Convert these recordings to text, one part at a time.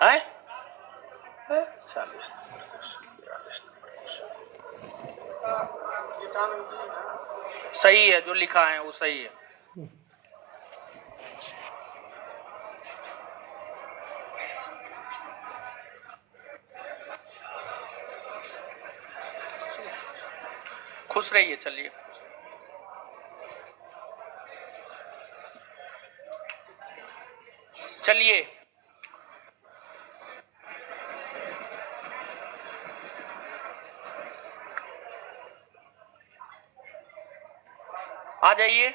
है 40 number question, 42 number question. सही है, जो लिखा है वो सही है। खुश रहिए। चलिए चलिए आ जाइए।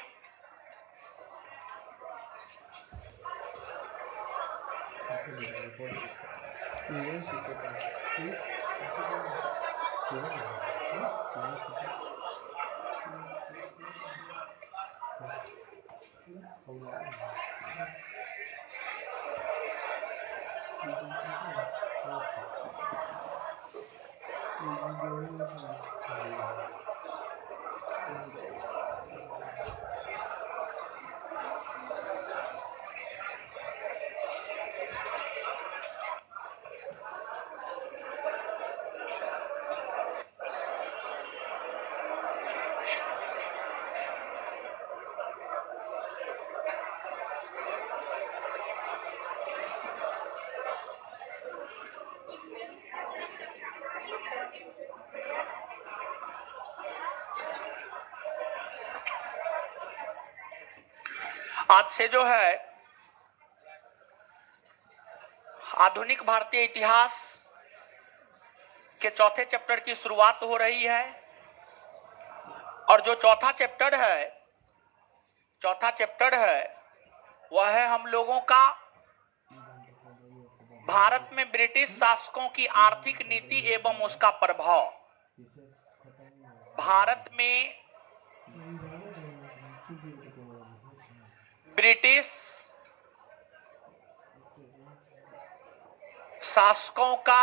आज से जो है आधुनिक भारतीय इतिहास के चौथे चैप्टर की शुरुआत हो रही है। और जो चौथा चैप्टर है वह है हम लोगों का भारत में ब्रिटिश शासकों की आर्थिक नीति एवं उसका प्रभाव। भारत में ब्रिटिश शासकों का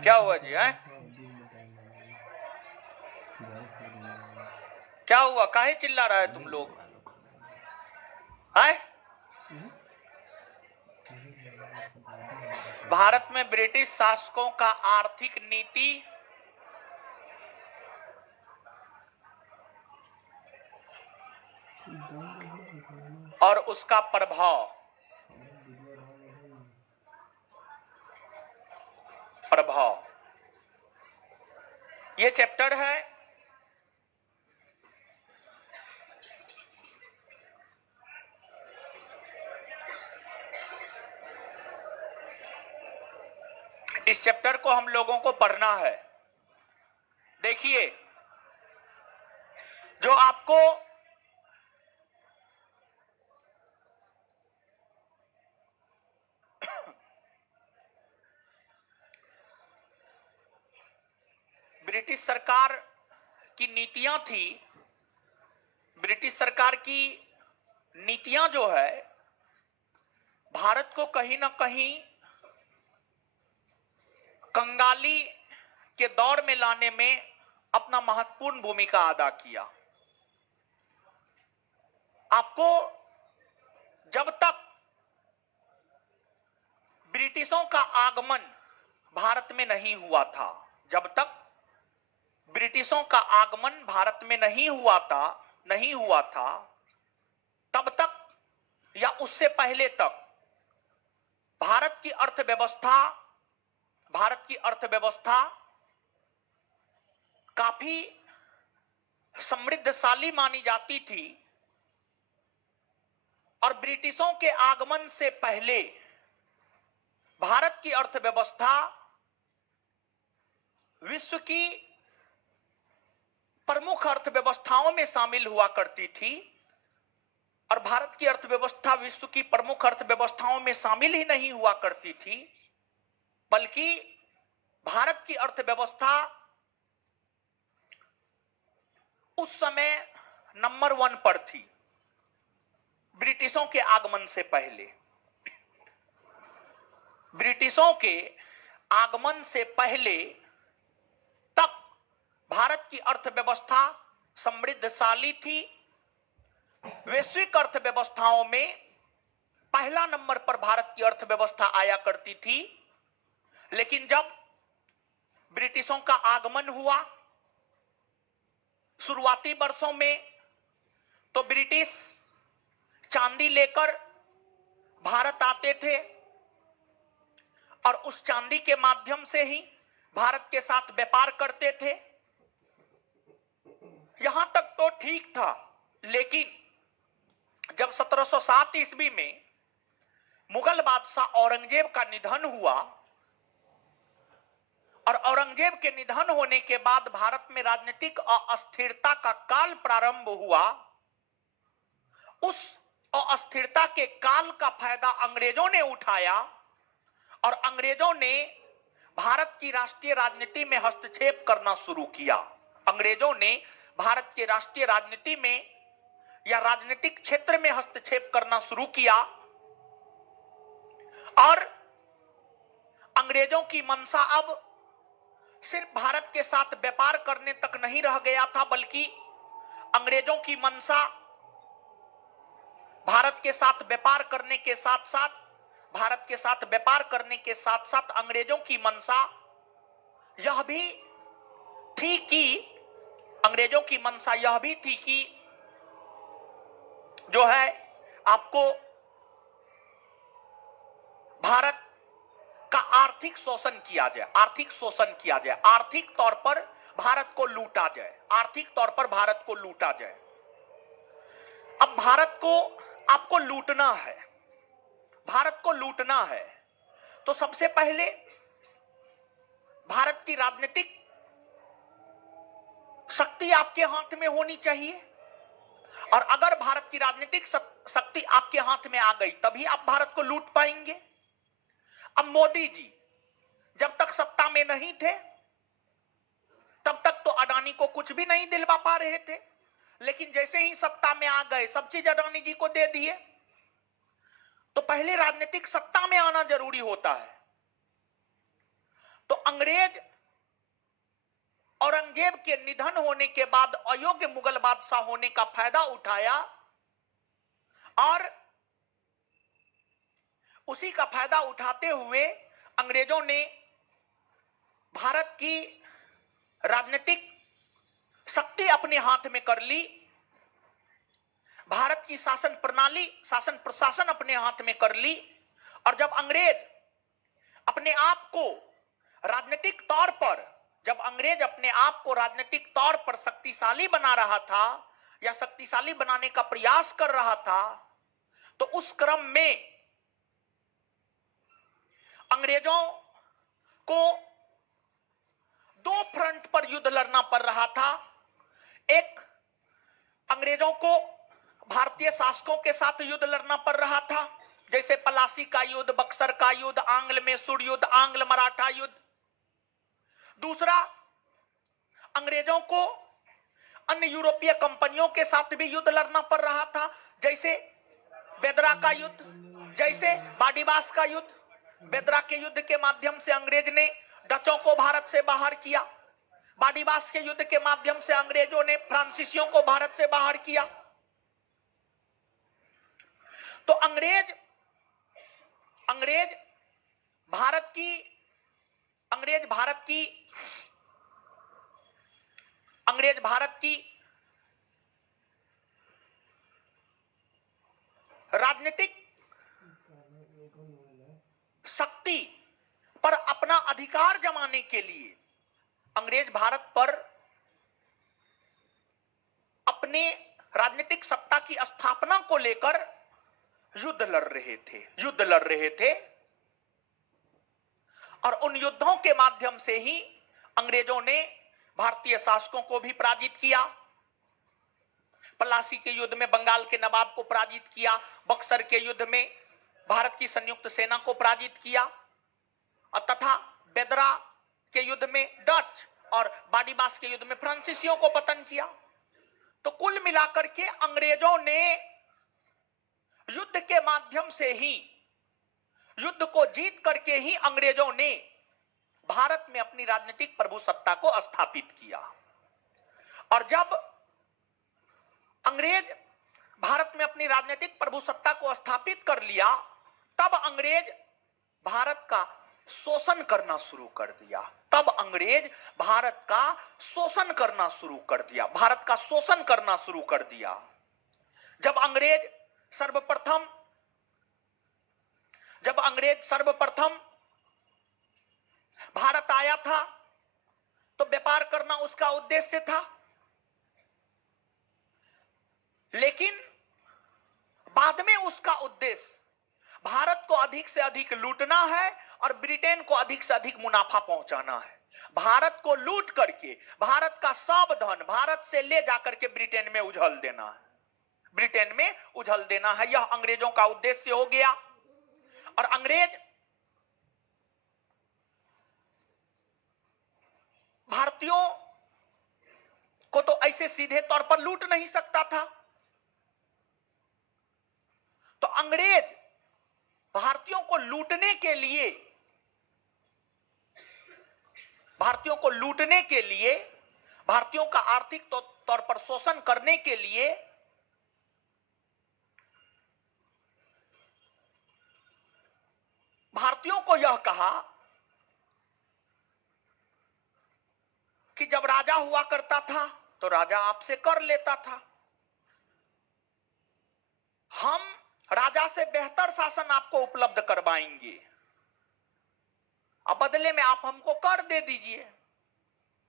क्या हुआ जी? है क्या हुआ? काहे चिल्ला रहा है तुम लोग? है भारत में ब्रिटिश शासकों का आर्थिक नीति और उसका प्रभाव। ये चैप्टर है इस चैप्टर को हम लोगों को पढ़ना है। देखिए, जो आपको ब्रिटिश सरकार की नीतियां थी, ब्रिटिश सरकार की नीतियां जो है भारत को कहीं ना कहीं कंगाली के दौर में लाने में अपना महत्वपूर्ण भूमिका अदा किया। आपको जब तक ब्रिटिशों का आगमन भारत में नहीं हुआ था, जब तक ब्रिटिशों का आगमन भारत में नहीं हुआ था, तब तक या उससे पहले तक भारत की अर्थव्यवस्था काफी समृद्धशाली मानी जाती थी। और ब्रिटिशों के आगमन से पहले भारत की अर्थव्यवस्था विश्व की प्रमुख अर्थव्यवस्थाओं में शामिल हुआ करती थी। और भारत की अर्थव्यवस्था विश्व की प्रमुख अर्थव्यवस्थाओं में शामिल ही नहीं हुआ करती थी, बल्कि भारत की अर्थव्यवस्था उस समय नंबर 1 पर थी ब्रिटिशों के आगमन से पहले। ब्रिटिशों के आगमन से पहले तक भारत की अर्थव्यवस्था समृद्धशाली थी, वैश्विक अर्थव्यवस्थाओं में पहला नंबर पर भारत की अर्थव्यवस्था आया करती थी। लेकिन जब ब्रिटिशों का आगमन हुआ शुरुआती वर्षों में, तो ब्रिटिश चांदी लेकर भारत आते थे और उस चांदी के माध्यम से ही भारत के साथ व्यापार करते थे। यहां तक तो ठीक था, लेकिन जब 1707 ईस्वी में मुगल बादशाह औरंगजेब का निधन हुआ और औरंगजेब के निधन होने के बाद भारत में राजनीतिक अस्थिरता का काल प्रारंभ हुआ, उस अस्थिरता के काल का फायदा अंग्रेजों ने उठाया और अंग्रेजों ने भारत की राष्ट्रीय राजनीति में हस्तक्षेप करना शुरू किया। अंग्रेजों ने भारत की राष्ट्रीय राजनीति में या राजनीतिक क्षेत्र में हस्तक्षेप करना शुरू किया और अंग्रेजों की मंशा अब सिर्फ भारत के साथ व्यापार करने तक नहीं रह गया था, बल्कि अंग्रेजों की मंशा भारत के साथ व्यापार करने के साथ साथ अंग्रेजों की मंशा यह भी थी कि जो है आपको भारत का आर्थिक शोषण किया जाए, आर्थिक तौर पर भारत को लूटा जाए। अब भारत को आपको लूटना है, तो सबसे पहले भारत की राजनीतिक शक्ति आपके हाथ में होनी चाहिए, और अगर भारत की राजनीतिक शक्ति आपके हाथ में आ गई तभी आप भारत को लूट पाएंगे। अब मोदी जी जब तक सत्ता में नहीं थे तब तक तो अडानी को कुछ भी नहीं दिलवा पा रहे थे, लेकिन जैसे ही सत्ता में आ गए सब चीज अडानी जी को दे दिए। तो पहले राजनीतिक सत्ता में आना जरूरी होता है। तो अंग्रेज औरंगजेब के निधन होने के बाद अयोग्य मुगल बादशाह होने का फायदा उठाया और उसी का फायदा उठाते हुए अंग्रेजों ने भारत की राजनीतिक शक्ति अपने हाथ में कर ली, भारत की शासन प्रशासन अपने हाथ में कर ली। और जब अंग्रेज अपने आप को राजनीतिक तौर पर शक्तिशाली बना रहा था या शक्तिशाली बनाने का प्रयास कर रहा था, तो उस क्रम में अंग्रेजों को दो फ्रंट पर युद्ध लड़ना पड़ रहा था। एक, अंग्रेजों को भारतीय शासकों के साथ युद्ध लड़ना पड़ रहा था, जैसे पलासी का युद्ध, बक्सर का युद्ध, आंग्ल मैसूर युद्ध, आंग्ल मराठा युद्ध। दूसरा, अंग्रेजों को अन्य यूरोपीय कंपनियों के साथ भी युद्ध लड़ना पड़ रहा था, जैसे बेदरा का युद्ध, जैसे बाडीबास का युद्ध। बेदरा के युद्ध के माध्यम से अंग्रेज ने डचों को भारत से बाहर किया, बाडीबास के युद्ध के माध्यम से अंग्रेजों ने फ्रांसीसियों को भारत से बाहर किया। तो अंग्रेज भारत की राजनीतिक शक्ति पर अपना अधिकार जमाने के लिए अंग्रेज भारत पर अपने राजनीतिक सत्ता की स्थापना को लेकर युद्ध लड़ रहे थे और उन युद्धों के माध्यम से ही अंग्रेजों ने भारतीय शासकों को भी पराजित किया। पलासी के युद्ध में बंगाल के नवाब को पराजित किया, बक्सर के युद्ध में भारत की संयुक्त सेना को पराजित किया, तथा बेदरा के युद्ध में डच और बाडीबास के युद्ध में फ्रांसीसियों को पतन किया। तो कुल मिलाकर के अंग्रेजों ने युद्ध के माध्यम से ही, युद्ध को जीत करके ही अंग्रेजों ने भारत में अपनी राजनीतिक प्रभुसत्ता को स्थापित किया। और जब अंग्रेज भारत में अपनी राजनीतिक प्रभुसत्ता को स्थापित कर लिया, तब अंग्रेज भारत का शोषण करना शुरू कर दिया। तब अंग्रेज भारत का शोषण करना शुरू कर दिया, भारत का शोषण करना शुरू कर दिया। जब अंग्रेज सर्वप्रथम भारत आया था तो व्यापार करना उसका उद्देश्य था, लेकिन बाद में उसका उद्देश्य भारत को अधिक से अधिक लूटना है और ब्रिटेन को अधिक से अधिक मुनाफा पहुंचाना है। भारत को लूट करके भारत का सब धन भारत से ले जाकर के ब्रिटेन में उझल देना है, ब्रिटेन में उझल देना है। यह अंग्रेजों का उद्देश्य हो गया। और अंग्रेज भारतीयों को तो ऐसे सीधे तौर पर लूट नहीं सकता था, तो अंग्रेज भारतीयों को लूटने के लिए भारतीयों का आर्थिक तौर पर शोषण करने के लिए भारतीयों को यह कहा कि जब राजा हुआ करता था तो राजा आपसे कर लेता था, हम राजा से बेहतर शासन आपको उपलब्ध करवाएंगे, अब बदले में आप हमको कर दे दीजिए।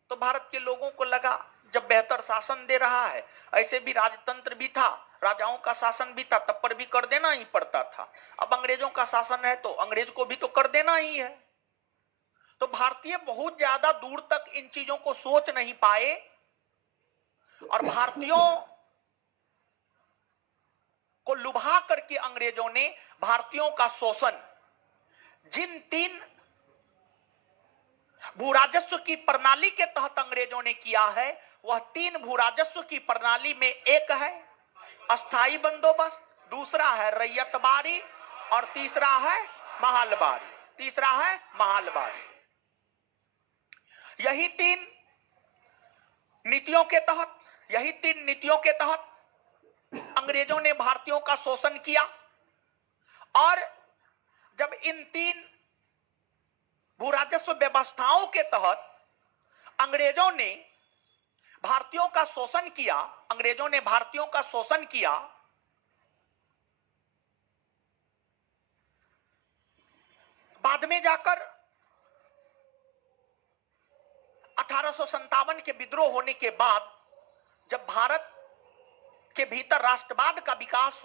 तो भारत के लोगों को लगा जब बेहतर शासन दे रहा है, ऐसे भी राजतंत्र भी था, राजाओं का शासन भी था, तब पर भी कर देना ही पड़ता था। अब अंग्रेजों का शासन है तो अंग्रेज को भी तो कर देना ही है। तो भारतीय बहुत ज्यादा दूर तक इन चीजों को सोच नहीं पाए और भारतीयों को लुभा करके अंग्रेजों ने भारतीयों का शोषण जिन 3 भूराजस्व की प्रणाली के तहत अंग्रेजों ने किया है, वह 3 भूराजस्व की प्रणाली में एक है अस्थाई बंदोबस्त, दूसरा है रैयतबारी और तीसरा है महालबारी। यही 3 नीतियों के तहत अंग्रेजों ने भारतीयों का शोषण किया। और जब इन 3 भूराजस्व व्यवस्थाओं के तहत अंग्रेजों ने भारतीयों का शोषण किया, बाद में जाकर 1857 के विद्रोह होने के बाद जब भारत के भीतर राष्ट्रवाद का विकास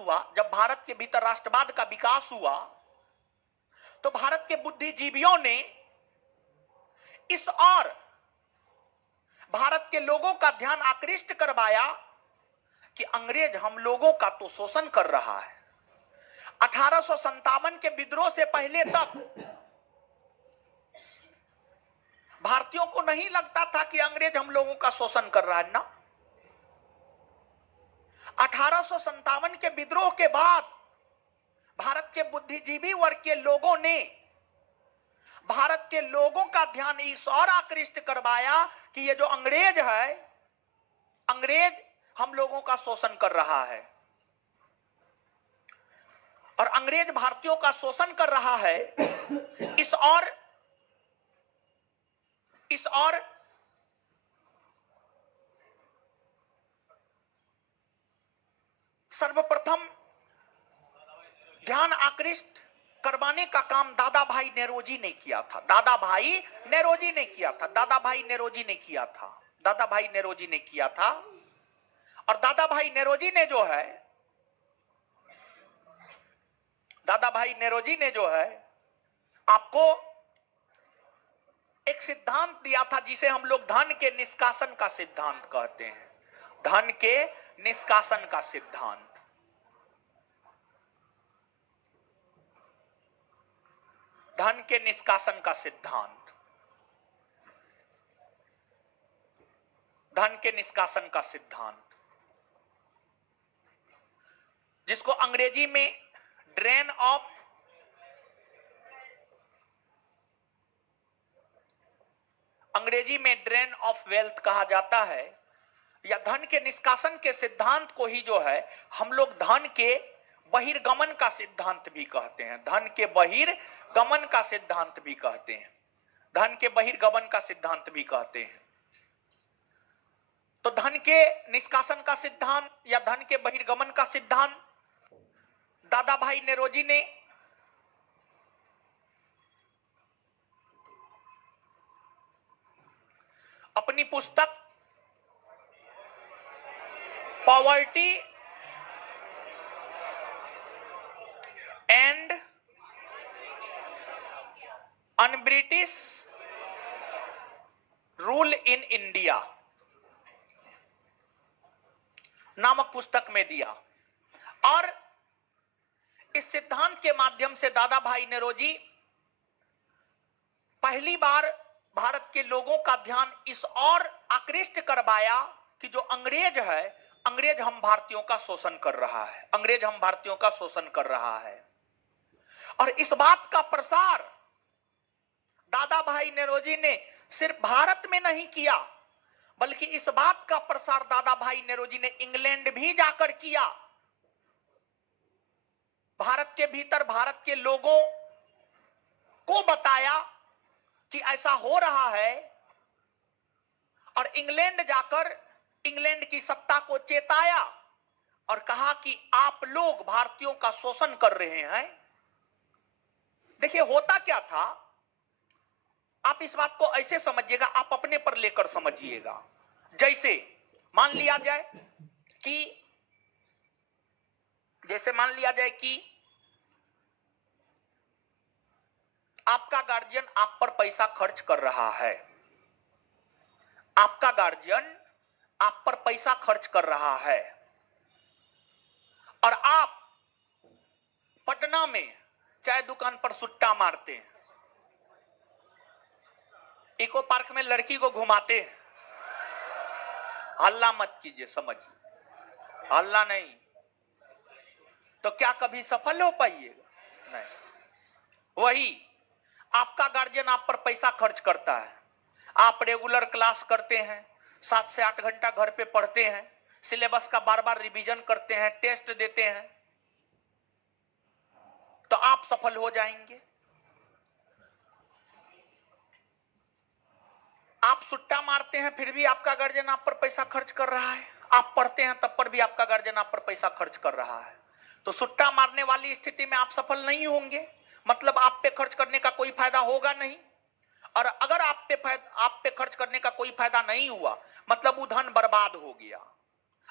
हुआ, तो भारत के बुद्धिजीवियों ने इस और भारत के लोगों का ध्यान आकृष्ट करवाया कि अंग्रेज हम लोगों का तो शोषण कर रहा है। 1857 के विद्रोह से पहले तक भारतीयों को नहीं लगता था कि अंग्रेज हम लोगों का शोषण कर रहा है ना। 1857 के विद्रोह के बाद भारत के बुद्धिजीवी वर्ग के लोगों ने भारत के लोगों का ध्यान इस और आकृष्ट करवाया कि ये जो अंग्रेज है, अंग्रेज हम लोगों का शोषण कर रहा है और अंग्रेज भारतीयों का शोषण कर रहा है। इस और सर्वप्रथम ध्यान आकृष्ट करवाने का काम दादा भाई नेरोजी ने किया था। दादा भाई नेरोजी ने किया था। और दादा भाई नेरोजी ने जो है आपको एक सिद्धांत दिया था जिसे हम लोग धन के निष्कासन का सिद्धांत कहते हैं। धन के निष्कासन का सिद्धांत। धन के निष्कासन का सिद्धांत। धन के निष्कासन का सिद्धांत जिसको अंग्रेजी में ड्रेन ऑफ वेल्थ कहा जाता है। या धन के निष्कासन के सिद्धांत को ही जो है हम लोग धन के बहिर्गमन का सिद्धांत भी कहते हैं। धन के बहिर्गमन का सिद्धांत भी कहते हैं। धन के बहिर्गमन का सिद्धांत भी कहते हैं। तो धन के निष्कासन का सिद्धांत या धन के बहिर्गमन का सिद्धांत दादा भाई नेरोजी ने अपनी पुस्तक poverty and un-British rule in India नामक पुस्तक में दिया। और इस सिद्धांत के माध्यम से दादा भाई नेरोजी पहली बार भारत के लोगों का ध्यान इस और आकृष्ट करवाया कि जो अंग्रेज है, अंग्रेज हम भारतीयों का शोषण कर रहा है, अंग्रेज हम भारतीयों का शोषण कर रहा है। और इस बात का प्रसार दादा भाई नेरोजी ने सिर्फ भारत में नहीं किया, बल्कि इस बात का प्रसार दादा भाई नेरोजी ने इंग्लैंड भी जाकर किया। भारत के भीतर भारत के लोगों को बताया कि ऐसा हो रहा है, और इंग्लैंड जाकर इंग्लैंड की सत्ता को चेताया और कहा कि आप लोग भारतीयों का शोषण कर रहे हैं। देखिए होता क्या था, आप इस बात को ऐसे समझिएगा, आप अपने पर लेकर समझिएगा। जैसे मान लिया जाए कि आपका गार्जियन आप पर पैसा खर्च कर रहा है, आपका गार्जियन आप पर पैसा खर्च कर रहा है, और आप पटना में चाय दुकान पर सुट्टा मारते हैं, इको पार्क में लड़की को घुमाते हैं। हल्ला मत कीजिए, समझिए, हल्ला नहीं तो क्या कभी सफल हो पाइएगा? नहीं। वही आपका गार्जियन आप पर पैसा खर्च करता है, आप रेगुलर क्लास करते हैं, 7 से 8 घंटा घर पे पढ़ते हैं, सिलेबस का बार बार रिवीजन करते हैं, टेस्ट देते हैं, तो आप सफल हो जाएंगे। आप सुट्टा मारते हैं फिर भी आपका गार्जियन आप पर पैसा खर्च कर रहा है, आप पढ़ते हैं तब पर भी आपका गार्जियन आप पर पैसा खर्च कर रहा है, तो सुट्टा मारने वाली स्थिति में आप सफल नहीं होंगे, मतलब आप पे खर्च करने का कोई फायदा होगा नहीं। और अगर आप पे खर्च करने का कोई फायदा नहीं हुआ, मतलब वो धन बर्बाद हो गया।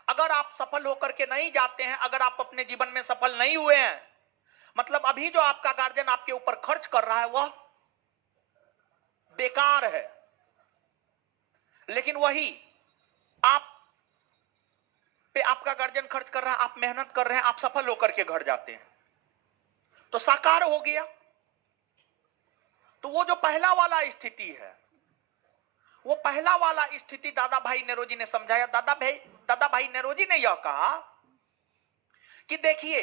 अगर आप सफल होकर के नहीं जाते हैं, अगर आप अपने जीवन में सफल नहीं हुए हैं, मतलब अभी जो आपका गार्जियन आपके ऊपर खर्च कर रहा है वह बेकार है। लेकिन वही आप पे आपका गार्जियन खर्च कर रहा है, आप मेहनत कर रहे हैं, आप सफल होकर के घर जाते हैं, तो साकार हो गया। तो वो जो पहला वाला स्थिति है, वो पहला वाला स्थिति दादा भाई नेरोजी ने समझाया। दादा भाई नेरोजी ने यह कहा कि देखिए,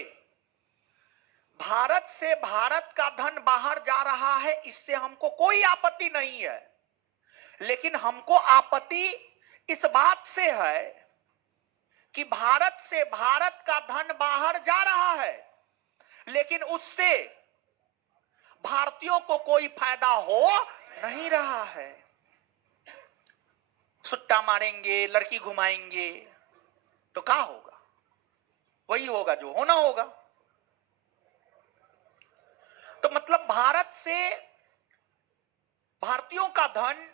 भारत से भारत का धन बाहर जा रहा है, इससे हमको कोई आपत्ति नहीं है, लेकिन हमको आपत्ति इस बात से है कि भारत से भारत का धन बाहर जा रहा है, लेकिन उससे भारतीयों को कोई फायदा हो नहीं रहा है। सुट्टा मारेंगे, लड़की घुमाएंगे, तो क्या होगा? वही होगा जो होना होगा। तो मतलब भारत से भारतीयों का धन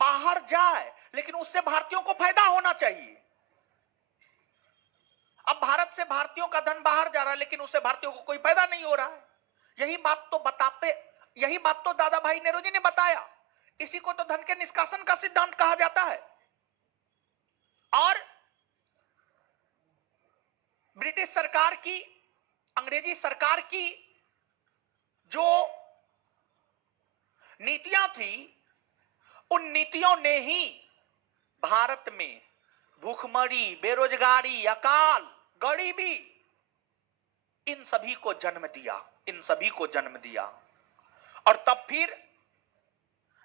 बाहर जाए, लेकिन उससे भारतीयों को फायदा होना चाहिए। अब भारत से भारतीयों का धन बाहर जा रहा है, लेकिन उससे भारतीयों को कोई फायदा नहीं हो रहा है। यही बात तो दादा भाई नेरोजी ने बताया। इसी को तो धन के निष्कासन का सिद्धांत कहा जाता है। और ब्रिटिश सरकार की, अंग्रेजी सरकार की जो नीतियां थी, उन नीतियों ने ही भारत में भूखमरी, बेरोजगारी, अकाल, गरीबी, इन सभी को जन्म दिया। और तब फिर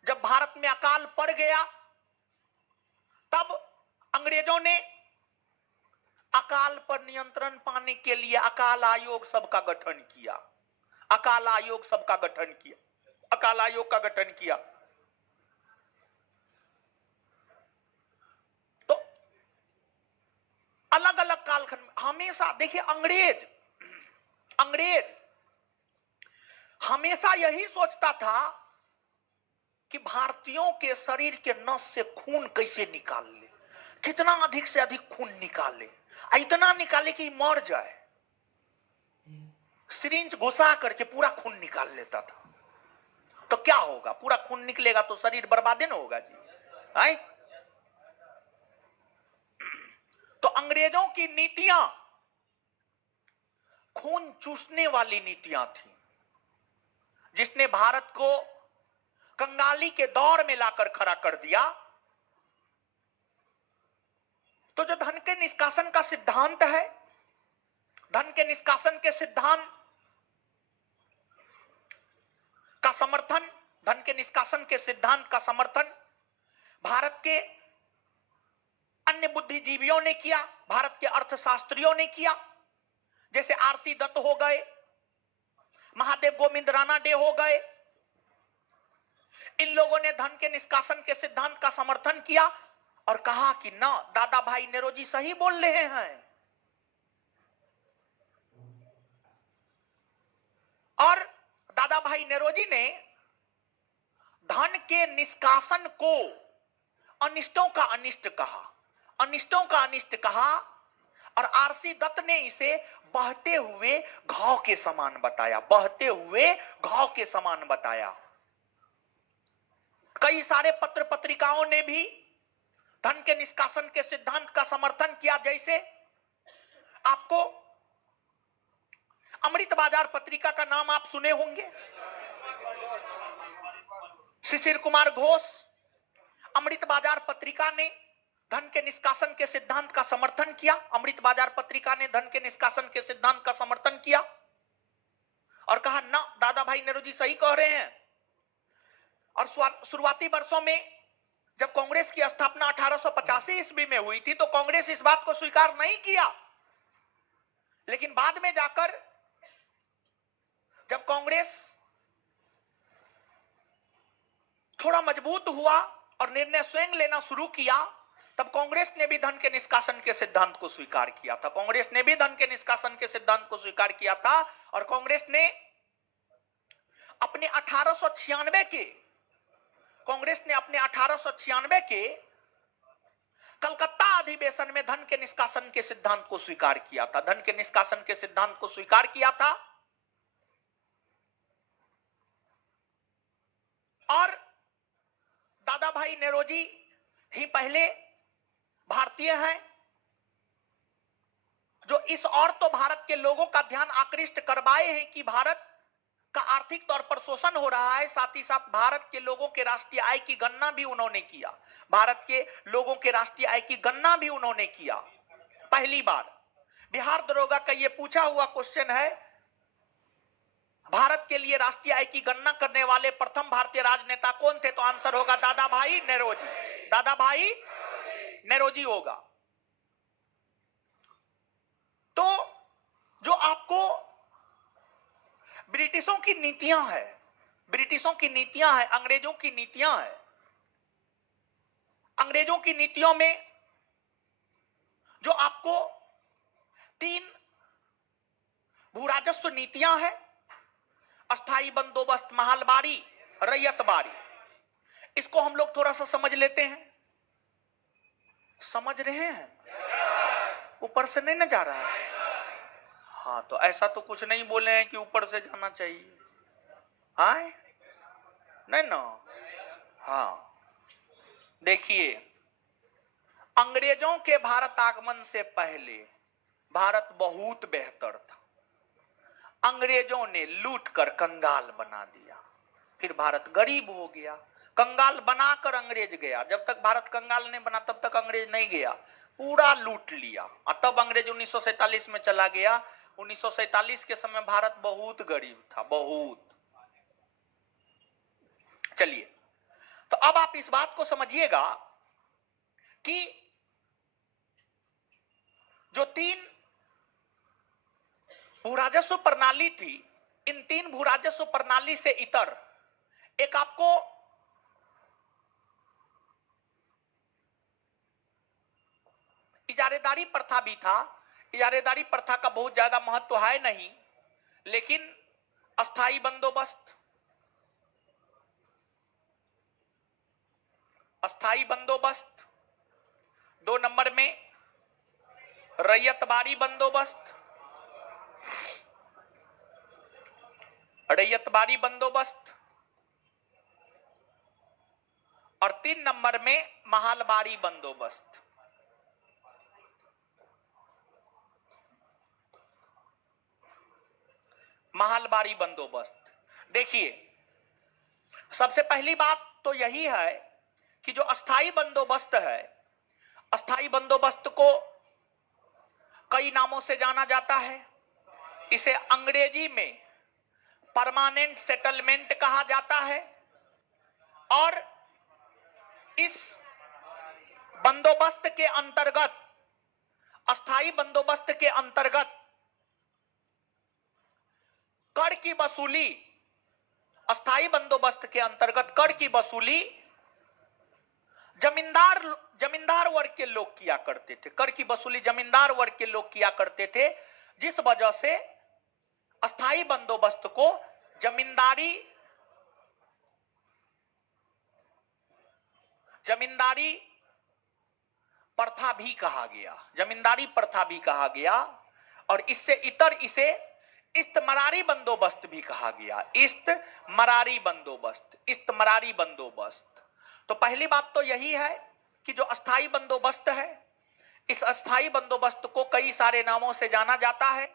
जब भारत में अकाल पड़ गया, तब अंग्रेजों ने अकाल पर नियंत्रण पाने के लिए अकाल आयोग सबका गठन किया, अकाल आयोग सबका गठन किया, अकाल आयोग का गठन किया। तो अलग अलग कालखंड में हमेशा देखिए अंग्रेज हमेशा यही सोचता था कि भारतीयों के शरीर के नस से खून कैसे निकाल ले, कितना अधिक से अधिक खून निकाले, इतना निकाले कि मर जाए। सिरिंज घुसा करके पूरा खून निकाल लेता था। तो क्या होगा, पूरा खून निकलेगा तो शरीर बर्बादी न होगा जी, है? तो अंग्रेजों की नीतियां खून चूसने वाली नीतियां थी, जिसने भारत को कंगाली के दौर में लाकर खड़ा कर दिया। तो जो धन के निष्कासन का सिद्धांत है, धन के निष्कासन के सिद्धांत का समर्थन, धन के निष्कासन के सिद्धांत का समर्थन भारत के अन्य बुद्धिजीवियों ने किया, भारत के अर्थशास्त्रियों ने किया, जैसे आरसी दत्त हो गए, महादेव गोविंद राणा डे हो गए। इन लोगों ने धन के निष्कासन के सिद्धांत का समर्थन किया और कहा कि ना, दादा भाई नेरोजी सही बोल रहे हैं। और दादा भाई नेरोजी ने धन के निष्कासन को अनिष्टों का अनिष्ट कहा, अनिष्टों का अनिष्ट कहा, और आरसी दत्त ने इसे बहते हुए घाव के समान बताया, बहते हुए घाव के समान बताया। कई सारे पत्र पत्रिकाओं ने भी धन के निष्कासन के सिद्धांत का समर्थन किया, जैसे आपको अमृत बाजार पत्रिका का नाम आप सुने होंगे, शिशिर कुमार घोष। अमृत बाजार पत्रिका ने धन के निष्कासन के सिद्धांत का समर्थन किया, अमृत बाजार पत्रिका ने धन के निष्कासन के सिद्धांत का समर्थन किया और कहा ना, दादा भाई नेहरू सही कह रहे हैं। और शुरुआती वर्षों में जब कांग्रेस की स्थापना 1885 ईस्वी में हुई थी तो कांग्रेस इस बात को स्वीकार नहीं किया, लेकिन बाद में जाकर जब कांग्रेस थोड़ा मजबूत हुआ और निर्णय स्वयं लेना शुरू किया, तब कांग्रेस ने भी धन के निष्कासन के सिद्धांत को स्वीकार किया था, कांग्रेस ने भी धन के निष्कासन के सिद्धांत को स्वीकार किया था। और कांग्रेस ने अपने 1896 के कलकत्ता अधिवेशन में धन के निष्कासन के सिद्धांत को स्वीकार किया था, धन के निष्कासन के सिद्धांत को स्वीकार किया था। और दादा भाई नेरोजी ही पहले भारतीय हैं जो इस और तो भारत के लोगों का ध्यान आकृष्ट करवाए हैं कि भारत का आर्थिक तौर पर शोषण हो रहा है, साथ ही साथ भारत के लोगों के राष्ट्रीय आय की गणना भी उन्होंने किया, भारत के लोगों के राष्ट्रीय आय की गणना भी उन्होंने किया। पहली बार बिहार दरोगा का यह पूछा हुआ क्वेश्चन है, भारत के लिए राष्ट्रीय आय की गणना करने वाले प्रथम भारतीय राजनेता कौन थे, तो आंसर होगा दादा भाई नेरोजी, दादा भाई नेरोजी होगा। तो जो आपको ब्रिटिशों की नीतियां हैं, ब्रिटिशों की नीतियां हैं, अंग्रेजों की नीतियां हैं, अंग्रेजों की नीतियों में जो आपको 3 भूराजस्व नीतियां हैं, अस्थाई बंदोबस्त, महलबारी, रैयतबारी, इसको हम लोग थोड़ा सा समझ लेते हैं। समझ रहे हैं? ऊपर से नहीं ना जा रहा है? हाँ, तो ऐसा तो कुछ नहीं बोले हैं कि ऊपर से जाना चाहिए, हाँ नहीं ना। हाँ, देखिए, अंग्रेजों के भारत आगमन से पहले भारत बहुत बेहतर था। अंग्रेजों ने लूट कर कंगाल बना दिया, फिर भारत गरीब हो गया। कंगाल बनाकर अंग्रेज गया, जब तक भारत कंगाल नहीं बना तब तक अंग्रेज नहीं गया, पूरा लूट लिया। और तब अंग्रेज 1947 में चला गया। 1947 के समय भारत बहुत गरीब था, बहुत। चलिए, तो अब आप इस बात को समझिएगा कि जो 3 भूराजस्व प्रणाली थी, इन 3 भूराजस्व प्रणाली से इतर एक आपको इजारेदारी प्रथा भी था। इजारेदारी प्रथा का बहुत ज्यादा महत्व है नहीं, लेकिन अस्थाई बंदोबस्त, अस्थाई बंदोबस्त। 2 नंबर में रैयतबारी बंदोबस्त, रैयतबारी बंदोबस्त। और 3 नंबर में महालबारी बंदोबस्त। महालबारी बंदोबस्त। देखिए, सबसे पहली बात तो यही है कि जो अस्थाई बंदोबस्त है, अस्थाई बंदोबस्त को कई नामों से जाना जाता है। इसे अंग्रेजी में परमानेंट सेटलमेंट कहा जाता है, और इस बंदोबस्त के अंतर्गत, अस्थाई बंदोबस्त के अंतर्गत कर की वसूली, अस्थाई बंदोबस्त के अंतर्गत कर की वसूली जमींदार वर्ग के लोग किया करते थे। कर की वसूली जमींदार वर्ग के लोग किया करते थे, जिस वजह से अस्थाई बंदोबस्त को जमींदारी प्रथा भी कहा गया, जमींदारी प्रथा भी कहा गया। और इससे इतर इसे इस्तमरारी बंदोबस्त भी कहा गया, इस्तमरारी बंदोबस्त, इस्तमरारी बंदोबस्त। तो पहली बात तो यही है कि जो अस्थाई बंदोबस्त है, इस अस्थाई बंदोबस्त को कई सारे नामों से जाना जाता है।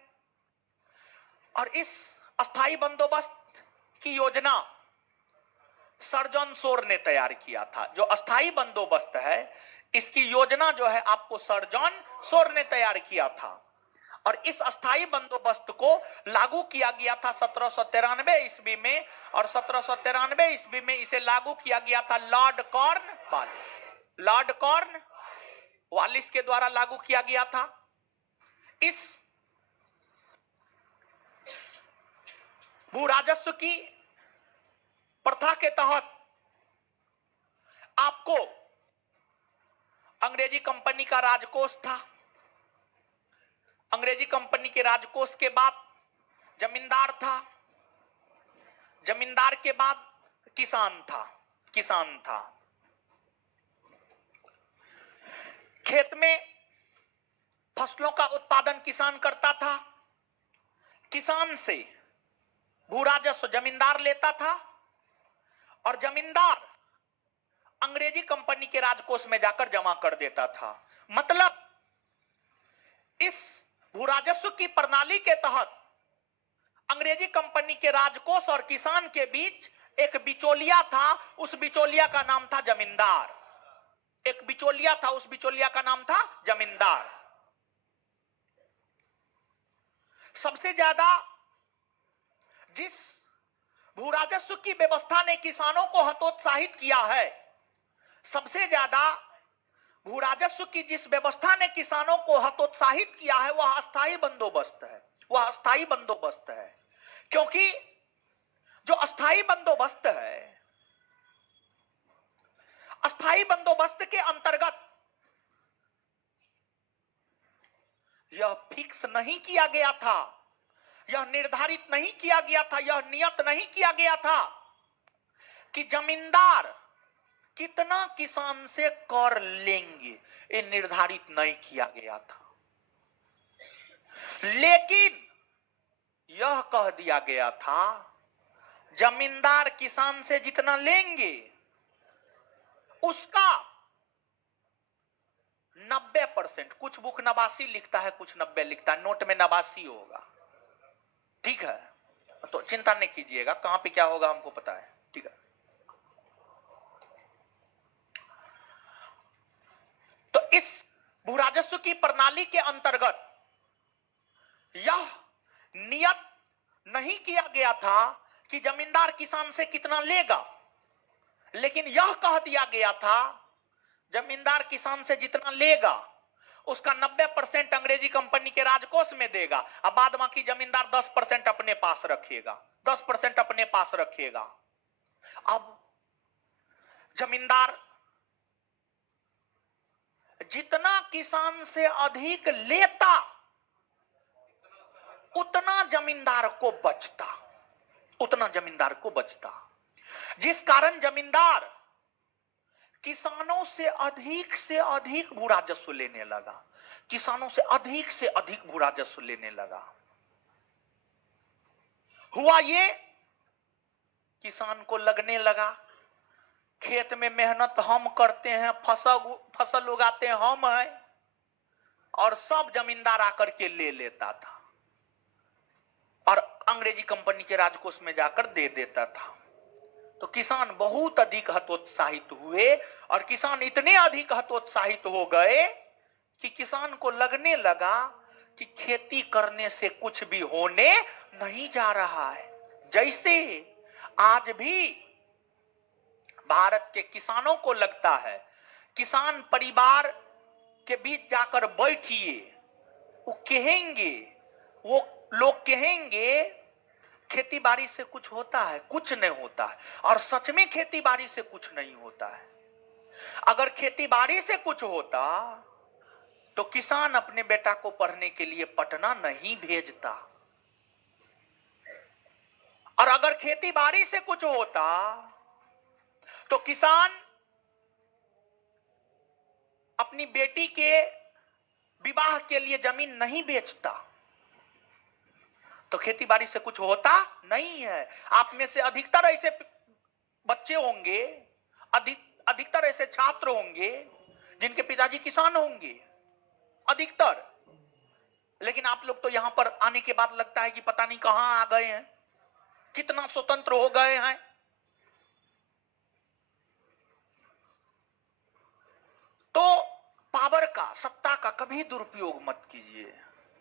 और इस अस्थाई बंदोबस्त की योजना सर जॉन शोर ने तैयार किया था। जो अस्थाई बंदोबस्त है, इसकी योजना जो है आपको सर जॉन शोर ने तैयार किया था। और इस अस्थाई बंदोबस्त को लागू किया गया था 1793 ईस्वी में, और 1793 ईस्वी में इसे लागू किया गया था लॉर्ड कॉर्नवालिस के द्वारा लागू किया गया था। इस भू राजस्व की प्रथा के तहत आपको अंग्रेजी कंपनी का राजकोष था। अंग्रेजी कंपनी के राजकोष के बाद जमींदार था, जमींदार के बाद किसान था। खेत में फसलों का उत्पादन किसान करता था, किसान से भू राजस्व जमींदार लेता था, और जमींदार अंग्रेजी कंपनी के राजकोष में जाकर जमा कर देता था। मतलब इस भू राजस्व की प्रणाली के तहत अंग्रेजी कंपनी के राजकोष और किसान के बीच एक बिचौलिया था, उस बिचौलिया का नाम था जमींदार। एक बिचौलिया था, उस बिचौलिया का नाम था जमींदार। सबसे ज्यादा जिस भू राजस्व की व्यवस्था ने किसानों को हतोत्साहित किया है, सबसे ज्यादा भू राजस्व की जिस व्यवस्था ने किसानों को हतोत्साहित किया है, वह अस्थाई बंदोबस्त है, वह अस्थाई बंदोबस्त है। क्योंकि जो अस्थाई बंदोबस्त है, अस्थाई बंदोबस्त के अंतर्गत यह फिक्स नहीं किया गया था, यह निर्धारित नहीं किया गया था, यह नियत नहीं किया गया था कि जमींदार कितना किसान से कर लेंगे, ये निर्धारित नहीं किया गया था। लेकिन यह कह दिया गया था जमींदार किसान से जितना लेंगे उसका 90%, कुछ बुक 89 लिखता है, कुछ 90 लिखता है, नोट में 89 होगा। ठीक है, तो चिंता नहीं कीजिएगा, कहां पे क्या होगा हमको पता है। ठीक है, तो इस भू राजस्व की प्रणाली के अंतर्गत यह नियत नहीं किया गया था कि जमींदार किसान से कितना लेगा, लेकिन यह कह दिया गया था जमींदार किसान से जितना लेगा उसका 90% अंग्रेजी कंपनी के राजकोष में देगा, अब बाद बाकी जमींदार 10% अपने पास रखेगा, 10% अपने पास रखेगा। अब जमींदार जितना किसान से अधिक लेता उतना जमींदार को बचता, उतना जमींदार को बचता, जिस कारण जमींदार किसानों से अधिक भू राजस्व लेने लगा, किसानों से अधिक भू राजस्व लेने लगा। हुआ ये, किसान को लगने लगा खेत में मेहनत हम करते हैं, फसल उगाते हैं हम हैं, और सब जमींदार आकर के ले लेता था और अंग्रेजी कंपनी के राजकोष में जाकर दे देता था। तो किसान बहुत अधिक हतोत्साहित हुए, और किसान इतने अधिक हतोत्साहित हो गए कि किसान को लगने लगा कि खेती करने से कुछ भी होने नहीं जा रहा है। जैसे आज भी भारत के किसानों को लगता है, किसान परिवार के बीच जाकर बैठिए, वो लोग कहेंगे खेती बाड़ी से कुछ होता है, कुछ नहीं होता है, और सच में खेती बाड़ी से कुछ नहीं होता है। अगर खेती बाड़ी से कुछ होता तो किसान अपने बेटा को पढ़ने के लिए पटना नहीं भेजता, और अगर खेती बाड़ी से कुछ होता तो किसान अपनी बेटी के विवाह के लिए जमीन नहीं बेचता। तो खेती बाड़ी से कुछ होता नहीं है। आप में से अधिकतर ऐसे बच्चे होंगे, अधिकतर ऐसे छात्र होंगे जिनके पिताजी किसान होंगे, अधिकतर। लेकिन आप लोग तो यहां पर आने के बाद लगता है कि पता नहीं कहां आ गए हैं, कितना स्वतंत्र हो गए हैं। तो पावर का, सत्ता का कभी दुरुपयोग मत कीजिए।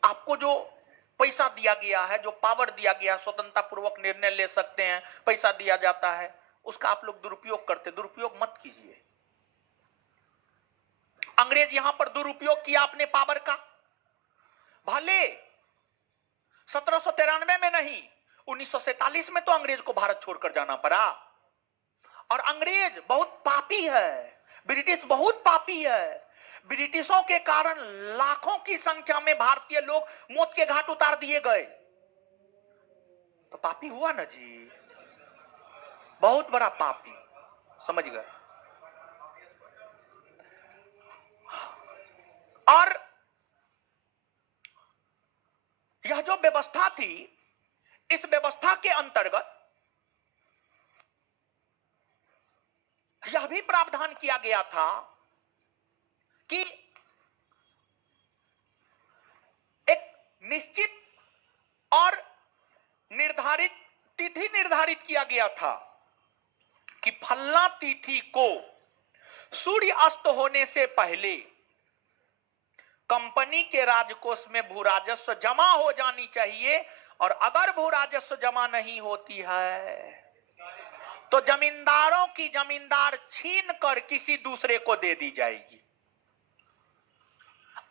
आपको जो पैसा दिया गया है, जो पावर दिया गया है, स्वतंत्रता पूर्वक निर्णय ले सकते हैं, पैसा दिया जाता है, उसका आप लोग दुरुपयोग करते, दुरुपयोग मत कीजिए। अंग्रेज यहां पर दुरुपयोग किया अपने पावर का, भले 1793 में नहीं, 1947 में तो अंग्रेज को भारत छोड़कर जाना पड़ा। और अंग्रेज बहुत पापी है, ब्रिटिश बहुत पापी है। ब्रिटिशों के कारण लाखों की संख्या में भारतीय लोग मौत के घाट उतार दिए गए। तो पापी हुआ ना जी, बहुत बड़ा पापी, समझ गए। और यह जो व्यवस्था थी, इस व्यवस्था के अंतर्गत यह भी प्रावधान किया गया था कि एक निश्चित और निर्धारित तिथि निर्धारित किया गया था कि फलना तिथि को सूर्य अस्त होने से पहले कंपनी के राजकोष में भू राजस्व जमा हो जानी चाहिए, और अगर भू राजस्व जमा नहीं होती है तो जमींदारों की जमींदार छीन कर किसी दूसरे को दे दी जाएगी।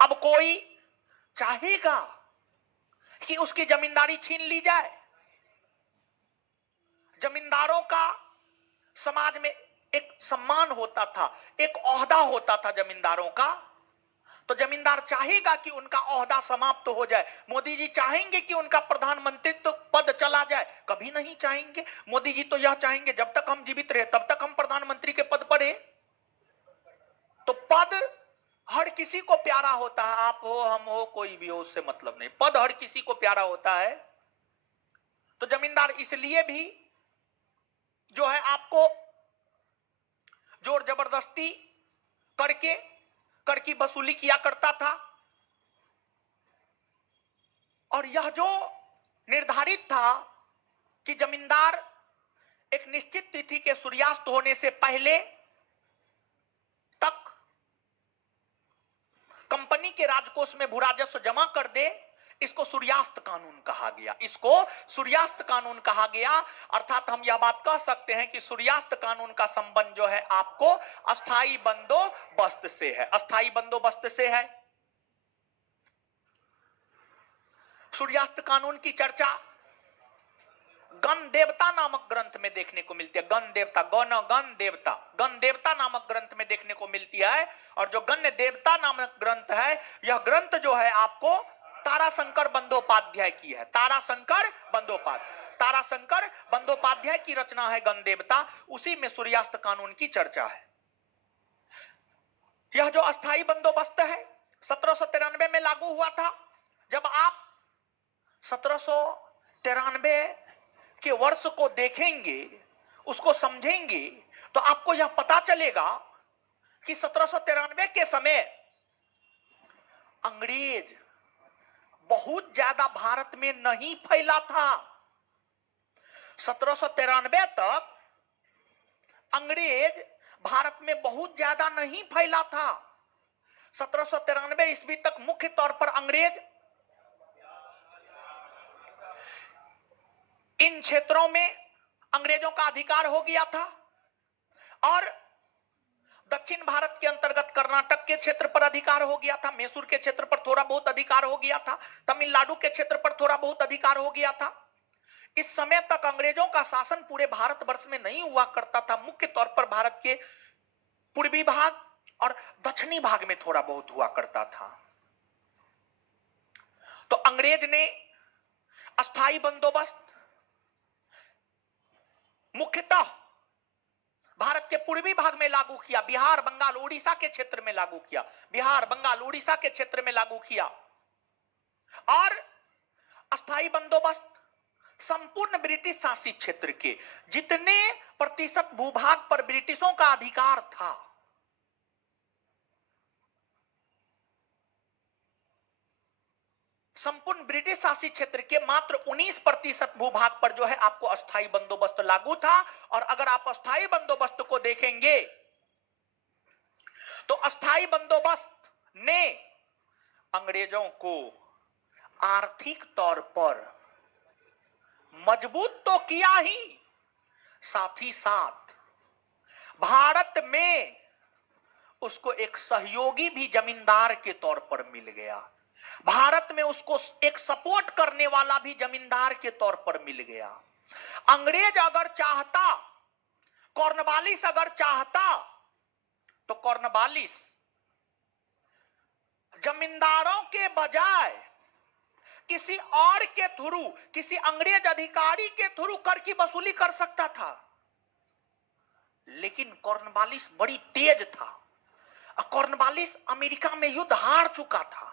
अब कोई चाहेगा कि उसकी जमींदारी छीन ली जाए? जमींदारों का समाज में एक सम्मान होता था, एक ओहदा होता था जमींदारों का। तो जमींदार चाहेगा कि उनका ओहदा समाप्त हो जाए। मोदी जी चाहेंगे कि उनका प्रधानमंत्रित्व पद चला जाए? कभी नहीं चाहेंगे। मोदी जी तो यह चाहेंगे जब तक हम जीवित रहे तब तक हम प्रधानमंत्री के पद पर रहे। तो पद हर किसी को प्यारा होता है, आप हो, हम हो, कोई भी हो, उससे मतलब नहीं, पद हर किसी को प्यारा होता है। तो जमींदार इसलिए भी जो है आपको जोर जबरदस्ती करके कर की वसूली किया करता था। और यह जो निर्धारित था कि जमींदार एक निश्चित तिथि के सूर्यास्त होने से पहले तक कंपनी के राजकोष में भू राजस्व जमा कर दे, इसको सूर्यास्त कानून कहा गया। इसको सूर्यास्त कानून कहा गया। अर्थात हम यह बात कह सकते हैं कि सूर्यास्त कानून का संबंध जो है आपको अस्थाई बंदोबस्त से है, अस्थाई बंदोबस्त से है। सूर्यास्त कानून की चर्चा गण देवता नामक ग्रंथ में देखने को मिलती है। गण देवता, गण देवता नामक ग्रंथ में देखने को मिलती है। और जो गण देवता नामक ग्रंथ है, यह ग्रंथ जो है आपको ताराशंकर बंदोपाध्याय की है। ताराशंकर बंदोपाध्याय की रचना है गण देवता। उसी में सूर्यास्त कानून की चर्चा है। यह जो अस्थाई बंदोबस्त है 1793 में लागू हुआ था। जब आप 1793 के वर्ष को देखेंगे, उसको समझेंगे, तो आपको यह पता चलेगा कि 1793 के समय अंग्रेज बहुत ज्यादा भारत में नहीं फैला था। 1793 तक अंग्रेज भारत में बहुत ज्यादा नहीं फैला था। 1793 ईस्वी तक मुख्य तौर पर अंग्रेज इन क्षेत्रों में अंग्रेजों का अधिकार हो गया था और दक्षिण भारत के अंतर्गत कर्नाटक के क्षेत्र पर अधिकार हो गया था। मैसूर के क्षेत्र पर थोड़ा बहुत अधिकार हो गया था। तमिलनाडु के क्षेत्र पर थोड़ा बहुत अधिकार हो गया था। इस समय तक अंग्रेजों का शासन पूरे भारतवर्ष में नहीं हुआ करता था। मुख्य तौर पर भारत के पूर्वी भाग और दक्षिणी भाग में थोड़ा बहुत हुआ करता था। तो अंग्रेज ने अस्थाई बंदोबस्त मुख्यतः भारत के पूर्वी भाग में लागू किया। बिहार, बंगाल, उड़ीसा के क्षेत्र में लागू किया। बिहार, बंगाल, उड़ीसा के क्षेत्र में लागू किया। और अस्थाई बंदोबस्त संपूर्ण ब्रिटिश शासित क्षेत्र के जितने प्रतिशत भूभाग पर ब्रिटिशों का अधिकार था, संपूर्ण ब्रिटिश शासित क्षेत्र के मात्र 19% भूभाग पर जो है आपको अस्थाई बंदोबस्त लागू था। और अगर आप अस्थाई बंदोबस्त को देखेंगे तो अस्थाई बंदोबस्त ने अंग्रेजों को आर्थिक तौर पर मजबूत तो किया ही, साथ ही साथ भारत में उसको एक सहयोगी भी जमींदार के तौर पर मिल गया। भारत में उसको एक सपोर्ट करने वाला भी जमींदार के तौर पर मिल गया। अंग्रेज अगर चाहता, कॉर्नवालिस अगर चाहता, तो कॉर्नवालिस जमींदारों के बजाय किसी और के थ्रू, किसी अंग्रेज अधिकारी के थ्रू कर की वसूली कर सकता था। लेकिन कॉर्नवालिस बड़ी तेज था। कॉर्नवालिस अमेरिका में युद्ध हार चुका था,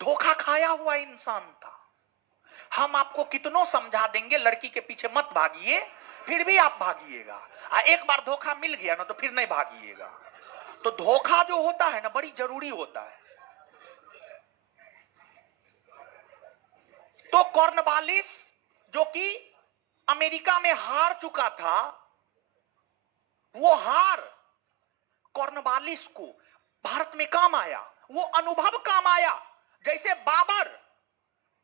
धोखा खाया हुआ इंसान था। हम आपको कितनों समझा देंगे लड़की के पीछे मत भागिए, फिर भी आप भागिएगा। एक बार धोखा मिल गया ना तो फिर नहीं भागिएगा। तो धोखा जो होता है ना बड़ी जरूरी होता है। तो कॉर्नवालिस जो कि अमेरिका में हार चुका था, वो हार कॉर्नवालिस को भारत में काम आया, वो अनुभव काम आया। जैसे बाबर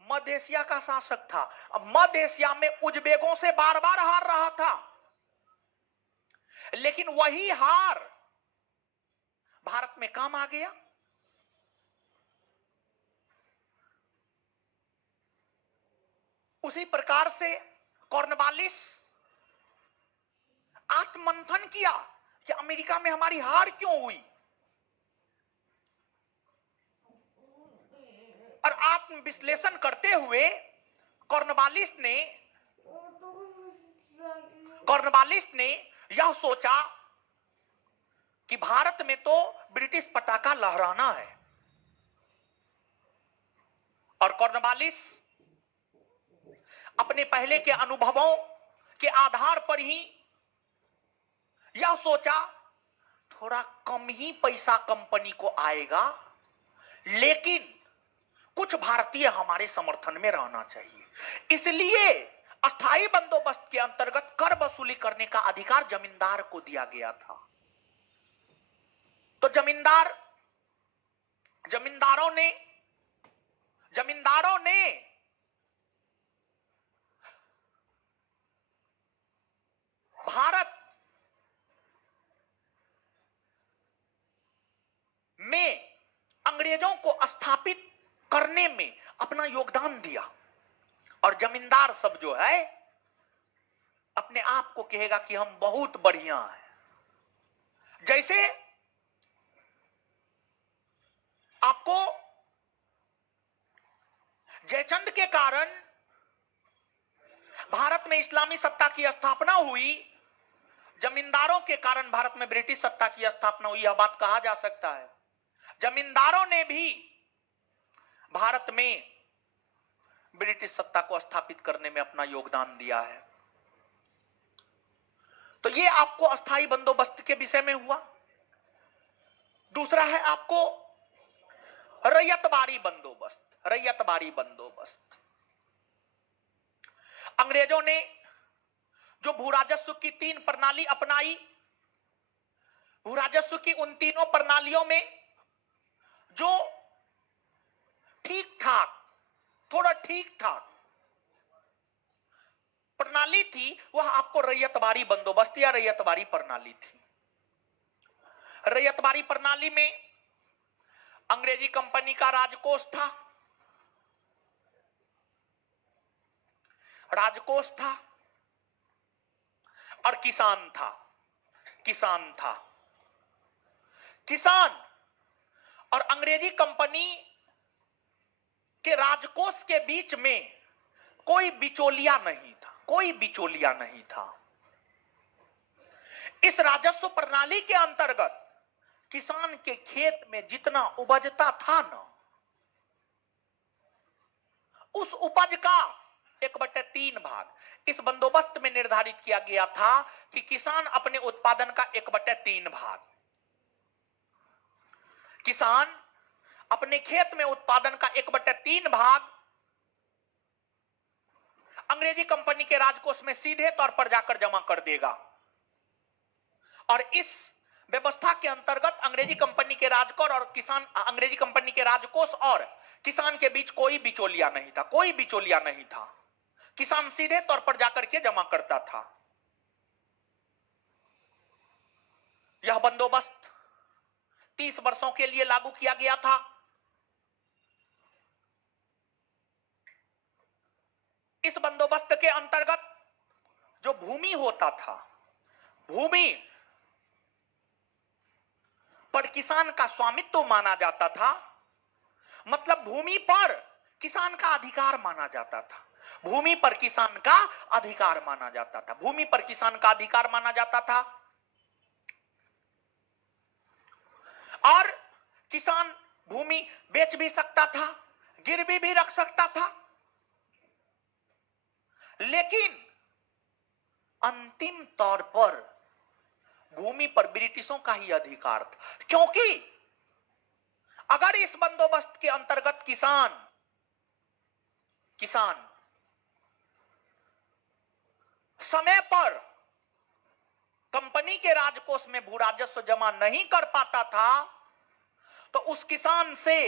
मध्य एशिया का शासक था, अब मध्य एशिया में उज्बेकों से बार बार हार रहा था, लेकिन वही हार भारत में काम आ गया। उसी प्रकार से कॉर्नवालिस आत्ममंथन किया कि अमेरिका में हमारी हार क्यों हुई, और आत्मविश्लेषण करते हुए कॉर्नवालिस ने यह सोचा कि भारत में तो ब्रिटिश पताका लहराना है। और कॉर्नवालिस अपने पहले के अनुभवों के आधार पर ही यह सोचा थोड़ा कम ही पैसा कंपनी को आएगा, लेकिन कुछ भारतीय हमारे समर्थन में रहना चाहिए। इसलिए अस्थाई बंदोबस्त के अंतर्गत कर वसूली करने का अधिकार जमींदार को दिया गया था। तो जमींदारों ने भारत में अंग्रेजों को स्थापित करने में अपना योगदान दिया। और जमींदार सब जो है अपने आप को कहेगा कि हम बहुत बढ़िया हैं। जैसे आपको जयचंद के कारण भारत में इस्लामी सत्ता की स्थापना हुई, जमींदारों के कारण भारत में ब्रिटिश सत्ता की स्थापना हुई, यह बात कहा जा सकता है। जमींदारों ने भी भारत में ब्रिटिश सत्ता को स्थापित करने में अपना योगदान दिया है। तो ये आपको अस्थाई बंदोबस्त के विषय में हुआ। दूसरा है आपको रैयतबारी बंदोबस्त। रैयतबारी बंदोबस्त, अंग्रेजों ने जो भूराजस्व की 3 प्रणाली अपनाई, भूराजस्व की उन तीनों प्रणालियों में जो ठीक ठाक, थोड़ा ठीक ठाक प्रणाली थी, वह आपको रैयतबारी बंदोबस्त या रैयतबारी प्रणाली थी। रैयतबारी प्रणाली में अंग्रेजी कंपनी का राजकोष था, राजकोष था और किसान था। किसान था। किसान और अंग्रेजी कंपनी के राजकोष के बीच में कोई बिचौलिया नहीं था, कोई बिचौलिया नहीं था। इस राजस्व प्रणाली के अंतर्गत किसान के खेत में जितना उपजता था ना, उस उपज का 1/3 भाग इस बंदोबस्त में निर्धारित किया गया था कि किसान अपने उत्पादन का 1/3 भाग, किसान अपने खेत में उत्पादन का 1/3 भाग अंग्रेजी कंपनी के राजकोष में सीधे तौर पर जाकर जमा कर देगा। और इस व्यवस्था के अंतर्गत अंग्रेजी कंपनी के राजकोष और किसान, अंग्रेजी कंपनी के राजकोष और किसान के बीच कोई बिचौलिया नहीं था, कोई बिचौलिया नहीं था। किसान सीधे तौर पर जाकर के जमा करता था। यह बंदोबस्त 30 वर्षों के लिए लागू किया गया था। इस बंदोबस्त के अंतर्गत जो भूमि होता था, भूमि पर किसान का स्वामित्व माना जाता था, मतलब भूमि पर किसान का अधिकार माना जाता था। भूमि पर किसान का अधिकार माना जाता था, भूमि पर किसान का अधिकार माना जाता था। और किसान भूमि बेच भी सकता था, गिरवी भी रख सकता था, लेकिन अंतिम तौर पर भूमि पर ब्रिटिशों का ही अधिकार था। क्योंकि अगर इस बंदोबस्त के अंतर्गत किसान समय पर कंपनी के राजकोष में भू राजस्व जमा नहीं कर पाता था, तो उस किसान से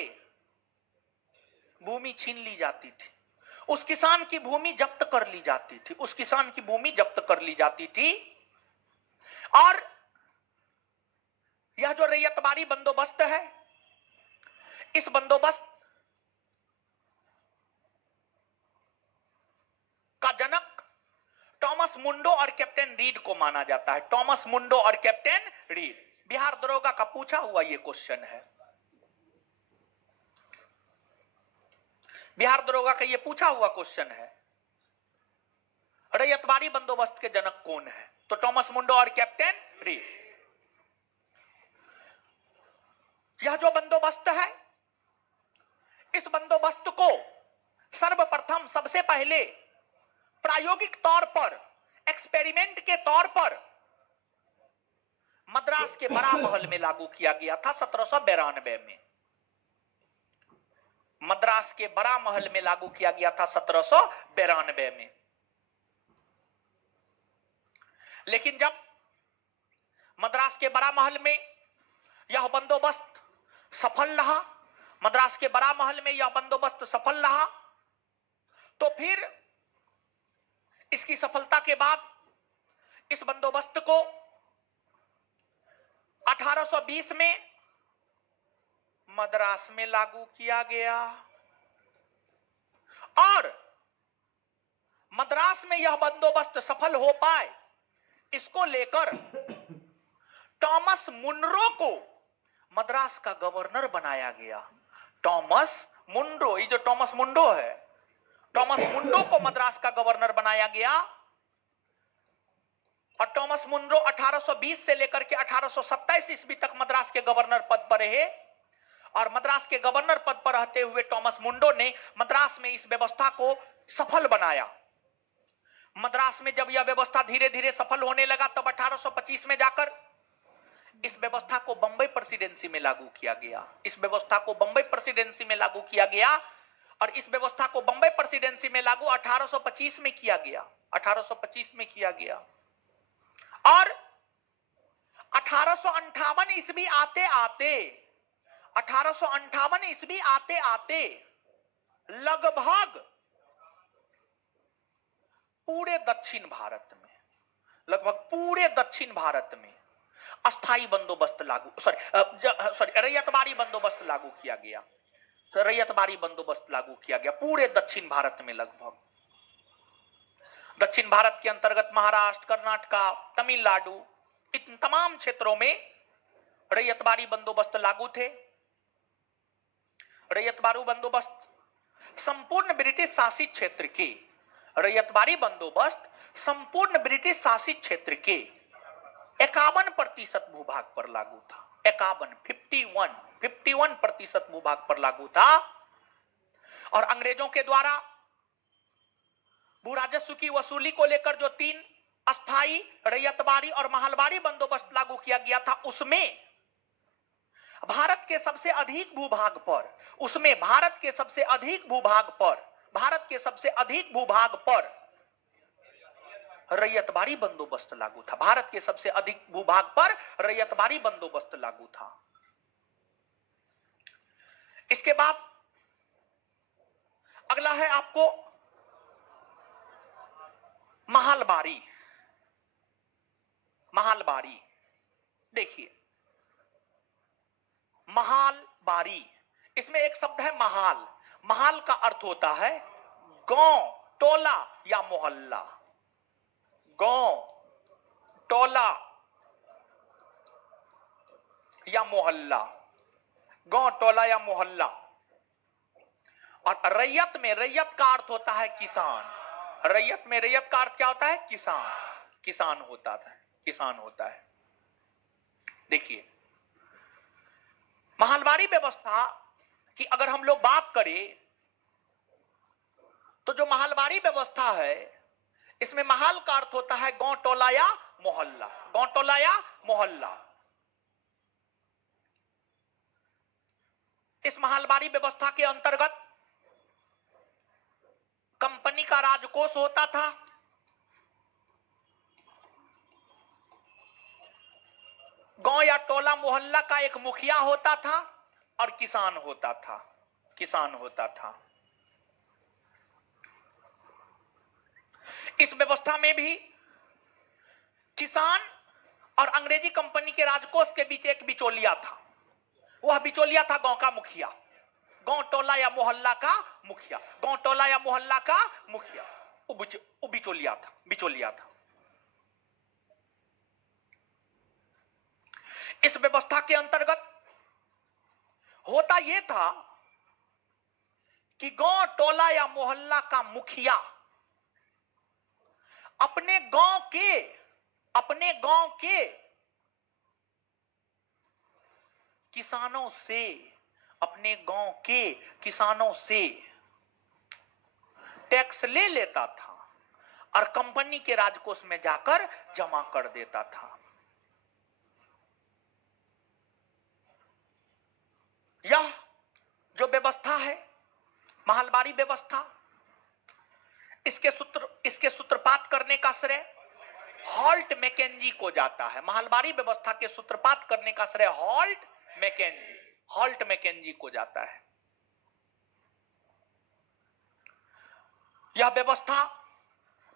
भूमि छीन ली जाती थी, उस किसान की भूमि जब्त कर ली जाती थी, उस किसान की भूमि जब्त कर ली जाती थी। और यह जो रैयतबारी बंदोबस्त है, इस बंदोबस्त का जनक टॉमस मुंडो और कैप्टन रीड को माना जाता है। टॉमस मुंडो और कैप्टन रीड, बिहार दरोगा का पूछा हुआ यह क्वेश्चन है। बिहार दरोगा का यह पूछा हुआ क्वेश्चन है, रैयतबारी बंदोबस्त के जनक कौन है? तो टॉमस मुंडो और कैप्टन रीड। यह जो बंदोबस्त है, इस बंदोबस्त को सर्वप्रथम सबसे पहले प्रायोगिक तौर पर, एक्सपेरिमेंट के तौर पर मद्रास के बड़ा महल में लागू किया गया था 1792 में। मद्रास के बड़ा महल में लागू किया गया था 1792 में। लेकिन जब मद्रास के बड़ा महल में यह बंदोबस्त सफल रहा, मद्रास के बड़ा महल में यह बंदोबस्त सफल रहा, तो फिर इसकी सफलता के बाद इस बंदोबस्त को 1820 में मद्रास में लागू किया गया। और मद्रास में यह बंदोबस्त सफल हो पाए, इसको लेकर टॉमस मुनरो को मद्रास का गवर्नर बनाया गया। टॉमस मुनरो, ये जो टॉमस मुंडो है, टॉमस मुंडो को मद्रास का गवर्नर बनाया गया। और टॉमस मुनरो 1820 से लेकर के 1827 ईस्वी तक मद्रास के गवर्नर पद पर रहे। और मद्रास के गवर्नर पद पर रहते हुए टॉमस मुंडो ने मद्रास में इस व्यवस्था को सफल बनाया। मद्रास में जब यह व्यवस्था धीरे धीरे सफल होने लगा, तब 1825 में जाकर इस व्यवस्था को बंबई प्रेसिडेंसी में लागू किया गया। इस व्यवस्था को बंबई प्रेसिडेंसी में लागू किया गया और इस व्यवस्था को बंबई प्रेसिडेंसी में लागू 1825 में किया गया। 1825 में किया गया और 1858 ईस्वी आते आते 1858 ईस्वी आते आते लगभग पूरे दक्षिण भारत में, लगभग पूरे दक्षिण भारत में अस्थाई बंदोबस्त लागू रैयतबारी बंदोबस्त लागू किया गया। तो रैयतबारी बंदोबस्त लागू किया गया पूरे दक्षिण भारत में। लगभग दक्षिण भारत के अंतर्गत महाराष्ट्र, कर्नाटका, तमिलनाडु, इन तमाम क्षेत्रों में रैयतबारी बंदोबस्त लागू थे। रैयतबारी बंदोबस्त संपूर्ण ब्रिटिश शासित क्षेत्र के, रैयतबारी बंदोबस्त संपूर्ण ब्रिटिश शासित क्षेत्र के 51% भूभाग पर लागू था। 51% भूभाग पर लागू था। और अंग्रेजों के द्वारा भू राजस्व की वसूली को लेकर जो 3 अस्थाई, रैयतबारी और महलबारी बंदोबस्त लागू किया गया था, उसमें भारत के सबसे अधिक भूभाग पर, रैयतबारी बंदोबस्त लागू था। भारत के सबसे अधिक भूभाग पर रैयतबारी बंदोबस्त लागू था। इसके बाद अगला है आपको महलबारी। महलबारी देखिए, महलबारी, इसमें एक शब्द है महाल। महाल का अर्थ होता है गांव, टोला या मोहल्ला। गांव, टोला या मोहल्ला, गांव, टोला या मोहल्ला। और रैयत में, रैयत का अर्थ होता है किसान। रैयत में, रैयत का अर्थ क्या होता है? किसान। किसान होता है, किसान होता है। देखिए, महलबारी व्यवस्था की अगर हम लोग बात करें तो जो महलबारी व्यवस्था है, इसमें महल का अर्थ होता है गांव, टोला या मोहल्ला। गांव, टोला या मोहल्ला। इस महलबारी व्यवस्था के अंतर्गत कंपनी का राजकोष होता था। गांव या टोला मोहल्ला का एक मुखिया होता था और किसान होता था। किसान होता था। इस व्यवस्था में भी किसान और अंग्रेजी कंपनी के राजकोष के बीच एक बिचौलिया था। वह बिचौलिया था गांव का मुखिया, गांव, टोला या मोहल्ला का मुखिया। गांव, टोला या मोहल्ला का मुखिया वो बिचौलिया था, बिचौलिया था। इस व्यवस्था के अंतर्गत होता यह था कि गांव, टोला या मोहल्ला का मुखिया अपने गांव के किसानों से, अपने गांव के किसानों से टैक्स ले लेता था और कंपनी के राजकोष में जाकर जमा कर देता था। यह जो व्यवस्था है, महलबारी व्यवस्था, इसके सूत्रपात करने का श्रेय हॉल्ट मैकेंजी को जाता है। महलबारी व्यवस्था के सूत्रपात करने का श्रेय हॉल्ट मैकेंजी को जाता है। यह व्यवस्था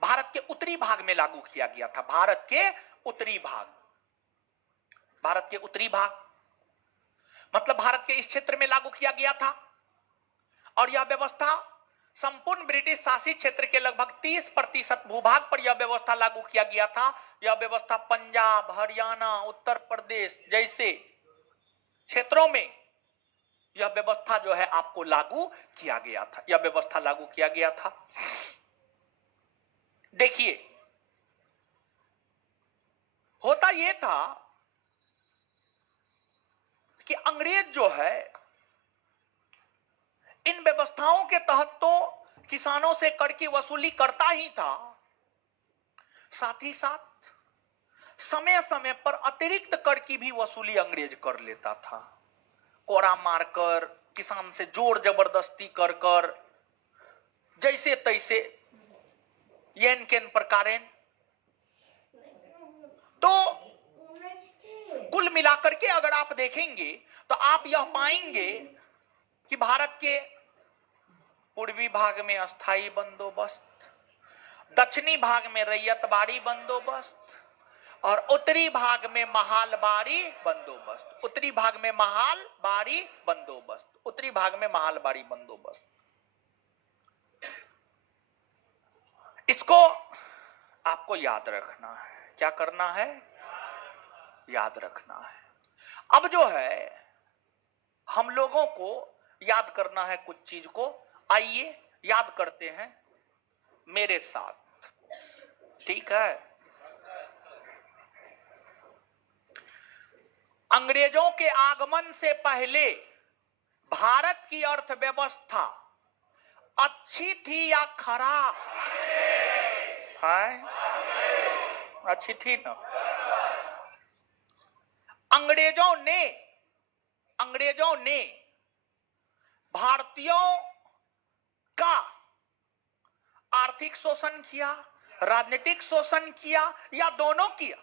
भारत के उत्तरी भाग में लागू किया गया था। भारत के उत्तरी भाग मतलब भारत के इस क्षेत्र में लागू किया गया था। और यह व्यवस्था संपूर्ण ब्रिटिश शासित क्षेत्र के लगभग 30% भूभाग पर यह व्यवस्था लागू किया गया था। यह व्यवस्था पंजाब, हरियाणा, उत्तर प्रदेश जैसे क्षेत्रों में यह व्यवस्था जो है आपको लागू किया गया था। यह व्यवस्था लागू किया गया था। देखिए, होता यह था कि अंग्रेज जो है इन व्यवस्थाओं के तहत तो किसानों से कर की वसूली करता ही था, साथ ही साथ समय समय पर अतिरिक्त कर की भी वसूली अंग्रेज कर लेता था। कोड़ा मारकर, किसान से जोर जबरदस्ती कर कर, जैसे तैसे येन केन प्रकारेण। तो कुल मिलाकर के अगर आप देखेंगे तो आप यह पाएंगे कि भारत के पूर्वी भाग में अस्थाई बंदोबस्त, दक्षिणी भाग में रैयतबाड़ी बंदोबस्त और उत्तरी भाग में महालबाड़ी बंदोबस्त। उत्तरी भाग में महालबाड़ी बंदोबस्त, उत्तरी भाग में महालबाड़ी बंदोबस्त। इसको आपको याद रखना है। क्या करना है? याद रखना है। अब जो है हम लोगों को याद करना है कुछ चीज को। आइए याद करते हैं मेरे साथ, ठीक है? अंग्रेजों के आगमन से पहले भारत की अर्थव्यवस्था अच्छी थी या खराब? है? अच्छी थी ना। अंग्रेजों ने भारतीयों का आर्थिक शोषण किया, राजनीतिक शोषण किया या दोनों किया?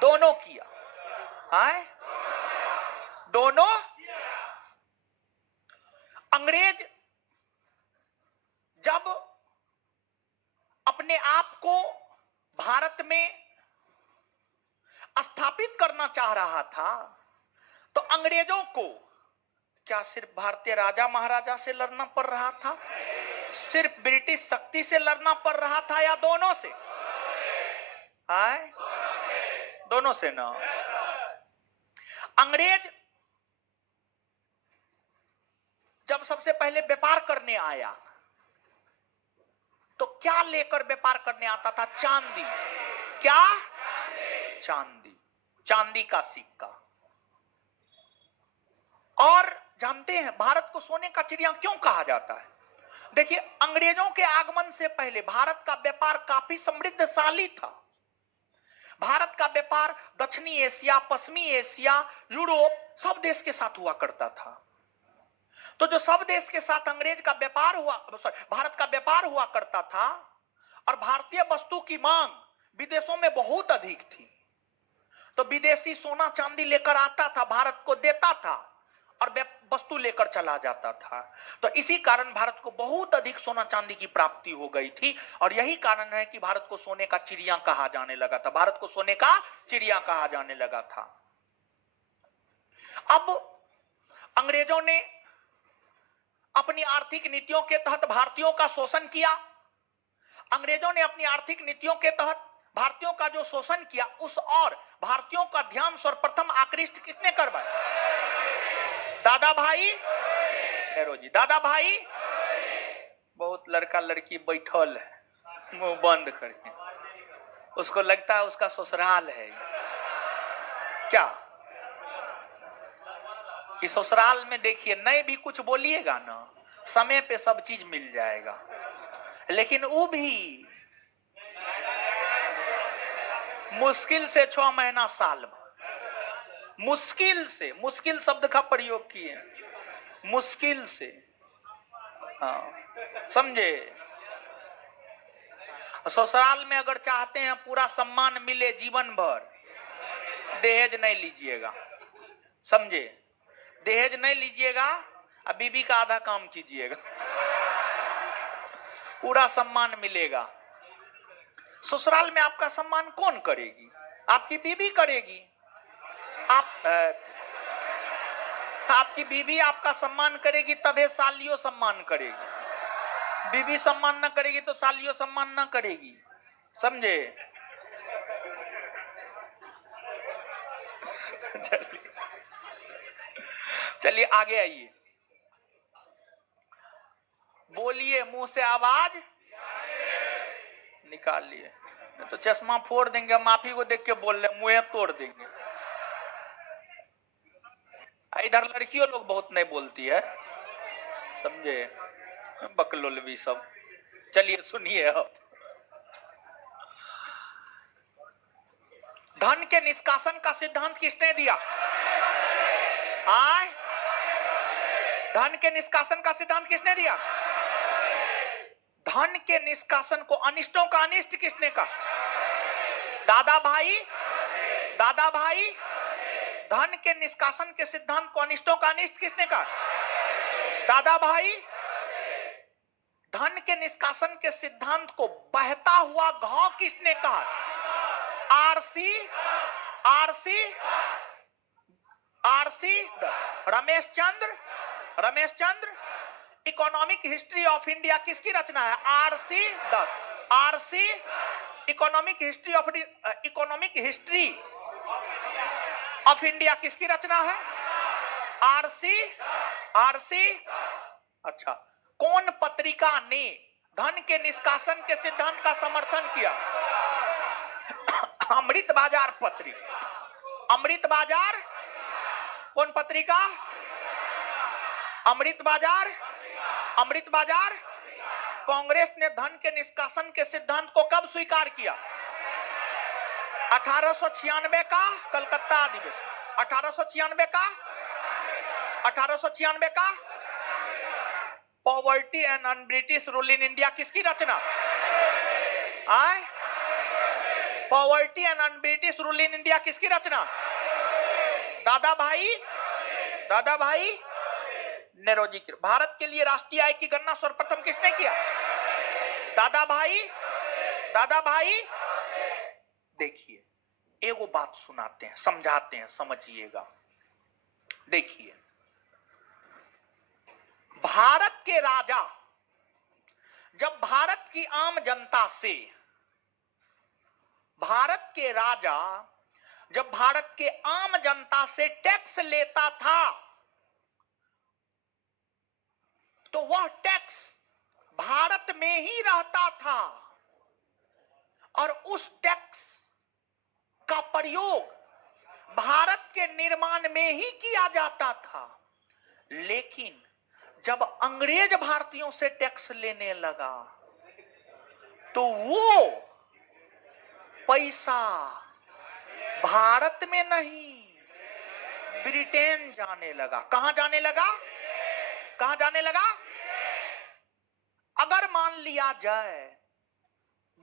दोनों किया है? दोनों। अंग्रेज जब अपने आप को भारत में स्थापित करना चाह रहा था तो अंग्रेजों को क्या सिर्फ भारतीय राजा महाराजा से लड़ना पड़ रहा था? सिर्फ ब्रिटिश शक्ति से लड़ना पड़ रहा था या दोनों से? है? दोनों से ना। अंग्रेज जब सबसे पहले व्यापार करने आया तो क्या लेकर व्यापार करने आता था? चांदी। क्या? चांदी। चांदी का सिक्का। और जानते हैं भारत को सोने का चिड़िया क्यों कहा जाता है? देखिए, अंग्रेजों के आगमन से पहले भारत का व्यापार काफी समृद्धशाली था। भारत का व्यापार दक्षिणी एशिया, पश्चिमी एशिया, यूरोप सब देश के साथ हुआ करता था। तो जो सब देश के साथ अंग्रेज का व्यापार हुआ, भारत का व्यापार हुआ करता था और भारतीय वस्तु की मांग विदेशों में बहुत अधिक थी, तो विदेशी सोना चांदी लेकर आता था, भारत को देता था और वस्तु लेकर चला जाता था। तो इसी कारण भारत को बहुत अधिक सोना चांदी की प्राप्ति हो गई थी और यही कारण है कि भारत को सोने का चिड़िया कहा जाने लगा था। भारत को सोने का चिड़िया कहा जाने लगा था। अब अंग्रेजों ने अपनी आर्थिक नीतियों के तहत भारतीयों का शोषण किया। अंग्रेजों ने अपनी आर्थिक नीतियों के तहत भारतीयों का जो शोषण किया, उस और भारतीयों का ध्यान सर्वप्रथम आकृष्ट किसने करवाया? दादा भाई नेहरू जी। दादा भाई, बहुत लड़का लड़की बैठल है मुंह बंद करके, उसको लगता है उसका ससुराल है क्या? कि ससुराल में देखिए नहीं भी कुछ बोलिएगा ना, समय पे सब चीज मिल जाएगा, लेकिन वो भी मुश्किल से 6 महीना साल भर। मुश्किल से, मुश्किल शब्द का प्रयोग किए, मुश्किल से। हाँ, समझे? ससुराल में अगर चाहते हैं पूरा सम्मान मिले जीवन भर, दहेज नहीं लीजिएगा, समझे? दहेज नहीं लीजिएगा, अब बीबी का आधा काम कीजिएगा, पूरा सम्मान मिलेगा। ससुराल में आपका सम्मान कौन करेगी? आपकी बीबी करेगी। आपकी बीबी आपका सम्मान करेगी, तभी सालियों सम्मान करेगी। बीवी सम्मान ना करेगी तो सालियों सम्मान ना करेगी, समझे? चलिए चलिए आगे आइए, बोलिए, मुंह से आवाज निकाल लिए, तो चश्मा फोड़ देंगे, माफी को देख के बोल रहे, मुंह तोड़ देंगे। इधर लड़कियों लोग बहुत नहीं बोलती है, समझे? बकलोलवी सब। चलिए सुनिए अब, धन के निष्कासन का सिद्धांत किसने दिया? आए, धन के निष्कासन का सिद्धांत किसने दिया? धन के निष्कासन को, अनिष्टों का अनिष्ट किसने कहा? दादा भाई, दादा भाई, धन के निष्कासन के सिद्धांत को, अनिष्टों का अनिष्ट किसने कहा? दादा भाई, धन के निष्कासन के सिद्धांत को बहता हुआ घाव किसने कहा? RC, RC, RC Ramesh Chandra, Ramesh Chandra. Economic history of India किसकी रचना है? RC Dutt. RC, economic history of, economic history of India किसकी रचना है? RC, RC. अच्छा, कौन पत्रिका ने धन के निष्कासन के सिद्धांत का समर्थन किया? अमृत बाजार पत्रिका। अमृत बाजार कौन पत्रिका? अमृत बाजार, अमृत बाजार। कांग्रेस ने धन के निष्कासन के सिद्धांत को कब स्वीकार किया? 1896 का कलकत्ता अधिवेशन। 1896 का, 1896 का। Poverty and un British rule in India किसकी रचना? आए, poverty and un British rule in India किसकी रचना? दादा भाई, दादा भाई नेरोजी की। भारत के लिए राष्ट्रीय आय की गणना सर्वप्रथम किसने किया? दादा भाई, दादा भाई। देखिए, एगो बात सुनाते हैं, समझाते हैं, समझिएगा। देखिए, भारत के राजा जब भारत की आम जनता से, भारत के राजा जब भारत के आम जनता से टैक्स लेता था, तो वह टैक्स भारत में ही रहता था और उस टैक्स का प्रयोग भारत के निर्माण में ही किया जाता था। लेकिन जब अंग्रेज भारतीयों से टैक्स लेने लगा, तो वो पैसा भारत में नहीं, ब्रिटेन जाने लगा। कहां जाने लगा? कहां जाने लगा? अगर मान लिया जाए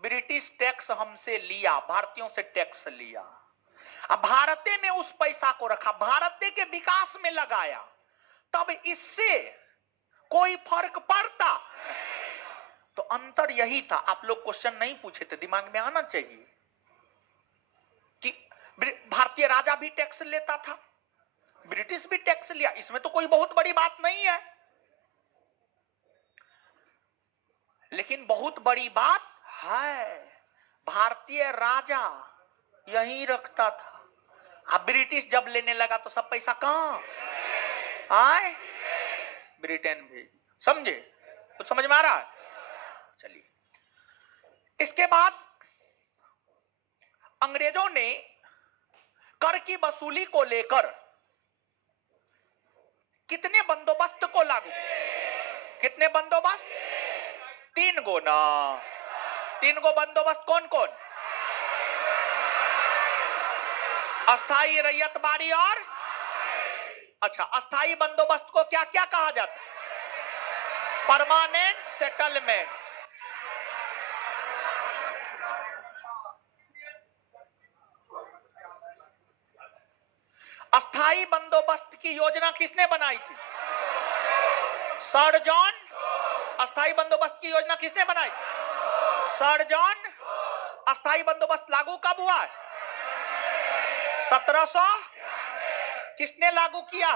ब्रिटिश टैक्स हमसे लिया, भारतीयों से टैक्स लिया, अब भारते में उस पैसा को रखा, भारते के विकास में लगाया, तब इससे कोई फर्क पड़ता? तो अंतर यही था। आप लोग क्वेश्चन नहीं पूछे थे, दिमाग में आना चाहिए कि भारतीय राजा भी टैक्स लेता था, ब्रिटिश भी टैक्स लिया, इसमें तो कोई बहुत बड़ी बात नहीं है। लेकिन बहुत बड़ी बात है, भारतीय राजा यहीं रखता था। अब ब्रिटिश जब लेने लगा तो सब पैसा कहां आए? ब्रिटेन भेज। समझे? कुछ समझ में आ रहा है? चलिए, इसके बाद अंग्रेजों ने कर की वसूली को लेकर कितने बंदोबस्त को लागू? कितने बंदोबस्त? 3 गो ना। 3 गो बंदोबस्त। कौन कौन? अस्थाई, रैयतबारी और, अच्छा, अस्थाई बंदोबस्त को क्या क्या कहा जाता? Permanent settlement. अस्थाई बंदोबस्त की योजना किसने बनाई थी? Sir John. अस्थाई बंदोबस्त की योजना किसने बनाई? Sir John. अस्थाई बंदोबस्त लागू कब हुआ है? 1700। किसने लागू किया?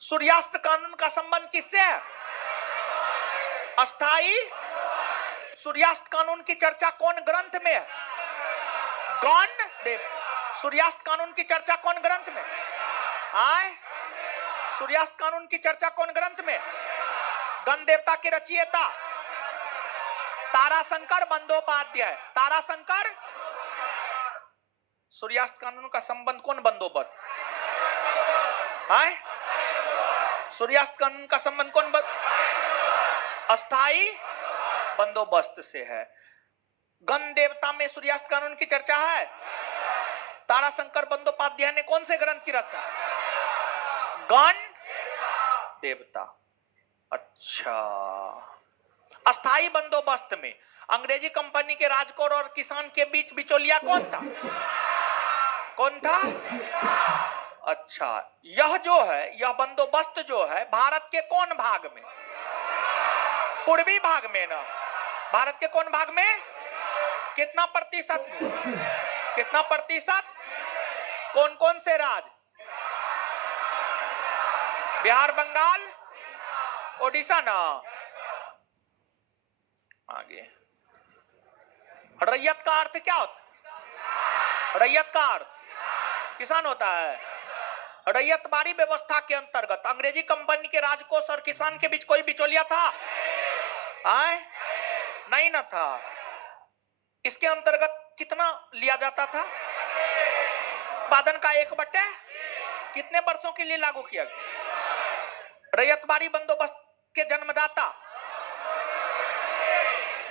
सूर्यास्त कानून का संबंध किससे है? अस्थाई सूर्यास्त कानून की चर्चा कौन ग्रंथ में है? गण देव। सूर्यास्त कानून की चर्चा कौन ग्रंथ में? आए सूर्यास्त कानून की चर्चा कौन ग्रंथ में? गण देवता के रचयिता ताराशंकर बंदोपाध्याय। ताराशंकर। सूर्यास्त कानून का संबंध कौन बंदोबस्त? आए सूर्यास्त कानून का संबंध कौन अस्थाई बंदोबस्त से है। गण देवता में सूर्यास्त कानून की चर्चा है। ताराशंकर बंदोपाध्याय ने कौन से ग्रंथ की रचना? गण देवता। अच्छा, अस्थाई बंदोबस्त में अंग्रेजी कंपनी के राजकोर और किसान के बीच बिचौलिया कौन था? कौन था? अच्छा, यह जो है, यह बंदोबस्त जो है भारत के कौन भाग में? पूर्वी भाग में ना। भारत के कौन भाग में? कितना प्रतिशत? कितना प्रतिशत? कौन कौन से राज्य? बिहार, बंगाल, ओडिशा ना। आगे, रैयत का अर्थ क्या होता है? रैयत का अर्थ किसान होता है। रैयतबाड़ी व्यवस्था के अंतर्गत अंग्रेजी कंपनी के राजकोष और किसान के बीच कोई बिचौलिया था? आए? नहीं ना था। इसके अंतर्गत कितना लिया जाता था? उत्पादन का 1/, कितने वर्षों के लिए लागू किया गया? रैयतबाड़ी बंदोबस्त के जन्मदाता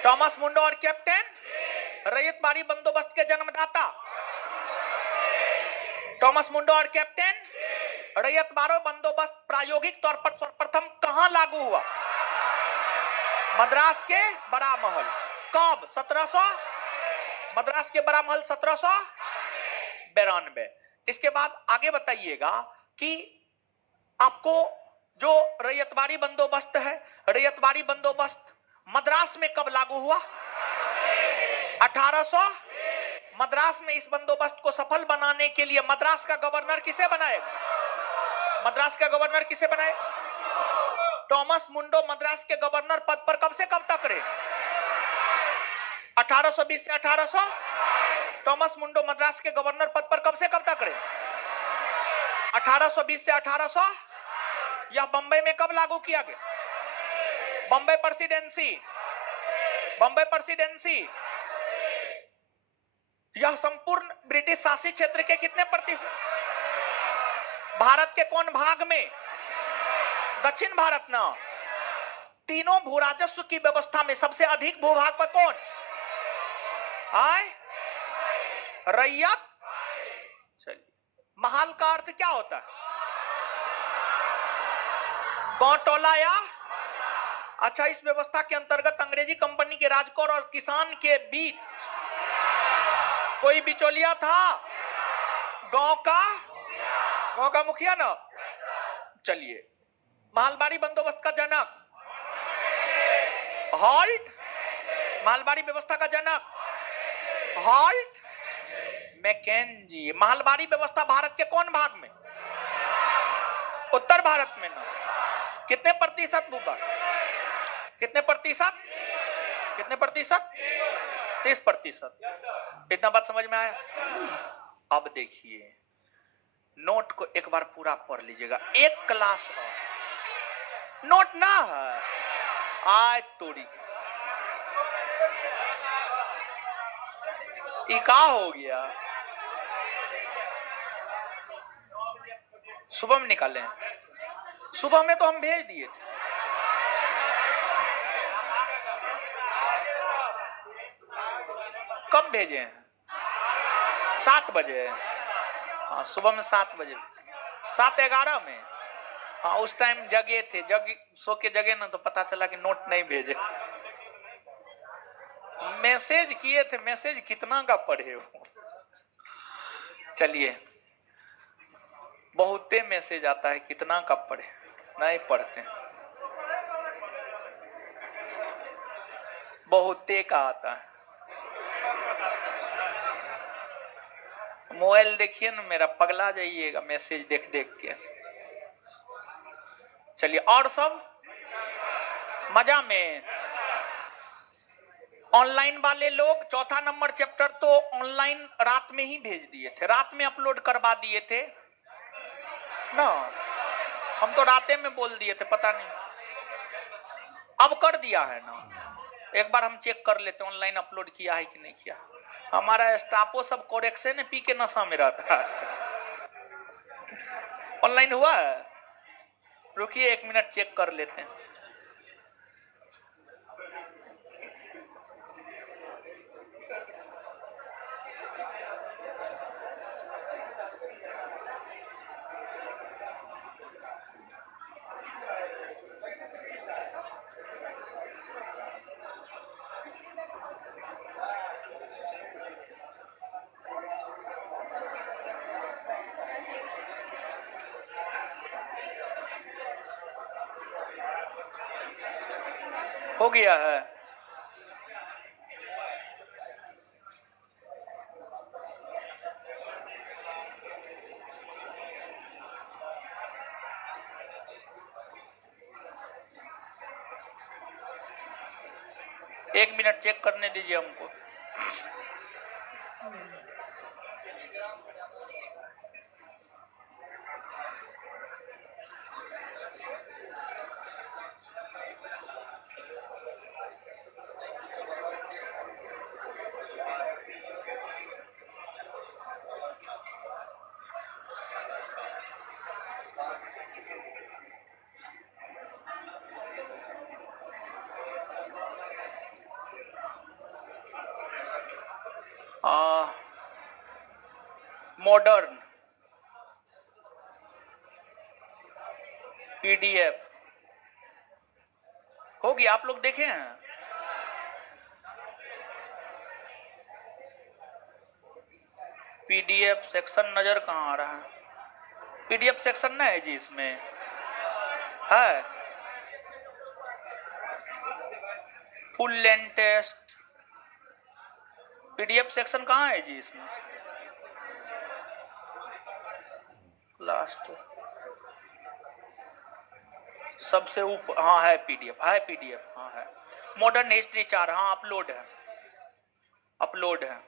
थॉमस मुंडो और कैप्टन। रैयतबाड़ी बंदोबस्त के जन्मदाता थॉमस मुंडो और कैप्टन। रैयतबाड़ी बंदोबस्त प्रायोगिक तौर पर सर्वप्रथम कहां लागू हुआ? मद्रास के बड़ा महल। कब? 1700। मद्रास के बड़ा महल 1792। इसके बाद आगे बताइएगा कि आपको जो रैयतबाड़ी बंदोबस्त है, रैयतबाड़ी बंदोबस्त मद्रास में कब लागू हुआ? 1800। मद्रास में इस बंदोबस्त को सफल बनाने के लिए मद्रास का गवर्नर किसे बनाएगा? मद्रास का गवर्नर किसे बनाए? थॉमस मुंडो मद्रास के गवर्नर पद पर कब से कब तक रहे? 1820 से 1800। थॉमस मुंडो मद्रास के गवर्नर पद पर कब से कब तक रहे? 1820 से 1800। यह बंबई में कब लागू किया गया? बंबई प्रेसिडेंसी। बंबई प्रेसिडेंसी। यह संपूर्ण ब्रिटिश शासित क्षेत्र के कितने प्रतिशत? भारत के कौन भाग में? दक्षिण भारत ना। तीनों भू राजस्व की व्यवस्था में सबसे अधिक भूभाग पर कौन? आए? रैयत। चलिए, महाल का अर्थ क्या होता है? गांव, टोला या? अच्छा, इस व्यवस्था के अंतर्गत अंग्रेजी कंपनी के राजकोर और किसान के बीच कोई बिचौलिया था? गांव का मुखिया ना। चलिए, मालबारी बंदोबस्त का जनक हॉल्ट। मालबारी व्यवस्था का जनक हॉल्ट मैकेंजी। मालबारी व्यवस्था भारत के कौन भाग में? उत्तर भारत में ना। कितने प्रतिशत भूभाग? कितने प्रतिशत? कितने प्रतिशत? 30%। इतना बात समझ में आया? अब देखिए, नोट को एक बार पूरा पढ़ लीजिएगा। एक क्लास और नोट ना है आय तोड़ी। ये का हो गया? सुबह में निकाले? सुबह में तो हम भेज दिए थे। कब भेजे हैं? 7 बजे। हाँ, सुबह में 7 बजे। 7:11 में। हाँ, उस टाइम जगे थे। सो के जगे ना तो पता चला कि नोट नहीं भेजे। मैसेज किए थे। मैसेज कितना का पढ़े हो? चलिए, बहुते मैसेज आता है, कितना का पढ़े? नहीं पढ़ते। बहुते का आता है। मोबाइल देखिए ना मेरा, पगला जाइएगा मैसेज देख देख के। चलिए, और सब मजा में? ऑनलाइन वाले लोग चौथा नंबर चैप्टर तो ऑनलाइन रात में ही भेज दिए थे, रात में अपलोड करवा दिए थे ना, हम तो राते में बोल दिए थे, पता नहीं अब कर दिया है ना। एक बार हम चेक कर लेते ऑनलाइन अपलोड किया है कि नहीं किया। हमारा स्टाफो सब कोरेक्शन है, पी के नशा में रहता है। ऑनलाइन हुआ है, रुकिए 1 मिनट चेक कर लेते हैं। हो गया है, एक मिनट चेक करने दीजिए हमको। मॉडर्न पीडीएफ हो गया, आप लोग देखे हैं? पीडीएफ सेक्शन नजर कहाँ आ रहा है? पीडीएफ सेक्शन ना है जी, इसमें है full length test, PDF section कहाँ है जी इसमें? लास्ट सबसे ऊपर, हाँ है पीडीएफ, है पीडीएफ, हाँ है। मॉडर्न हिस्ट्री 4, हाँ अपलोड है, अपलोड है।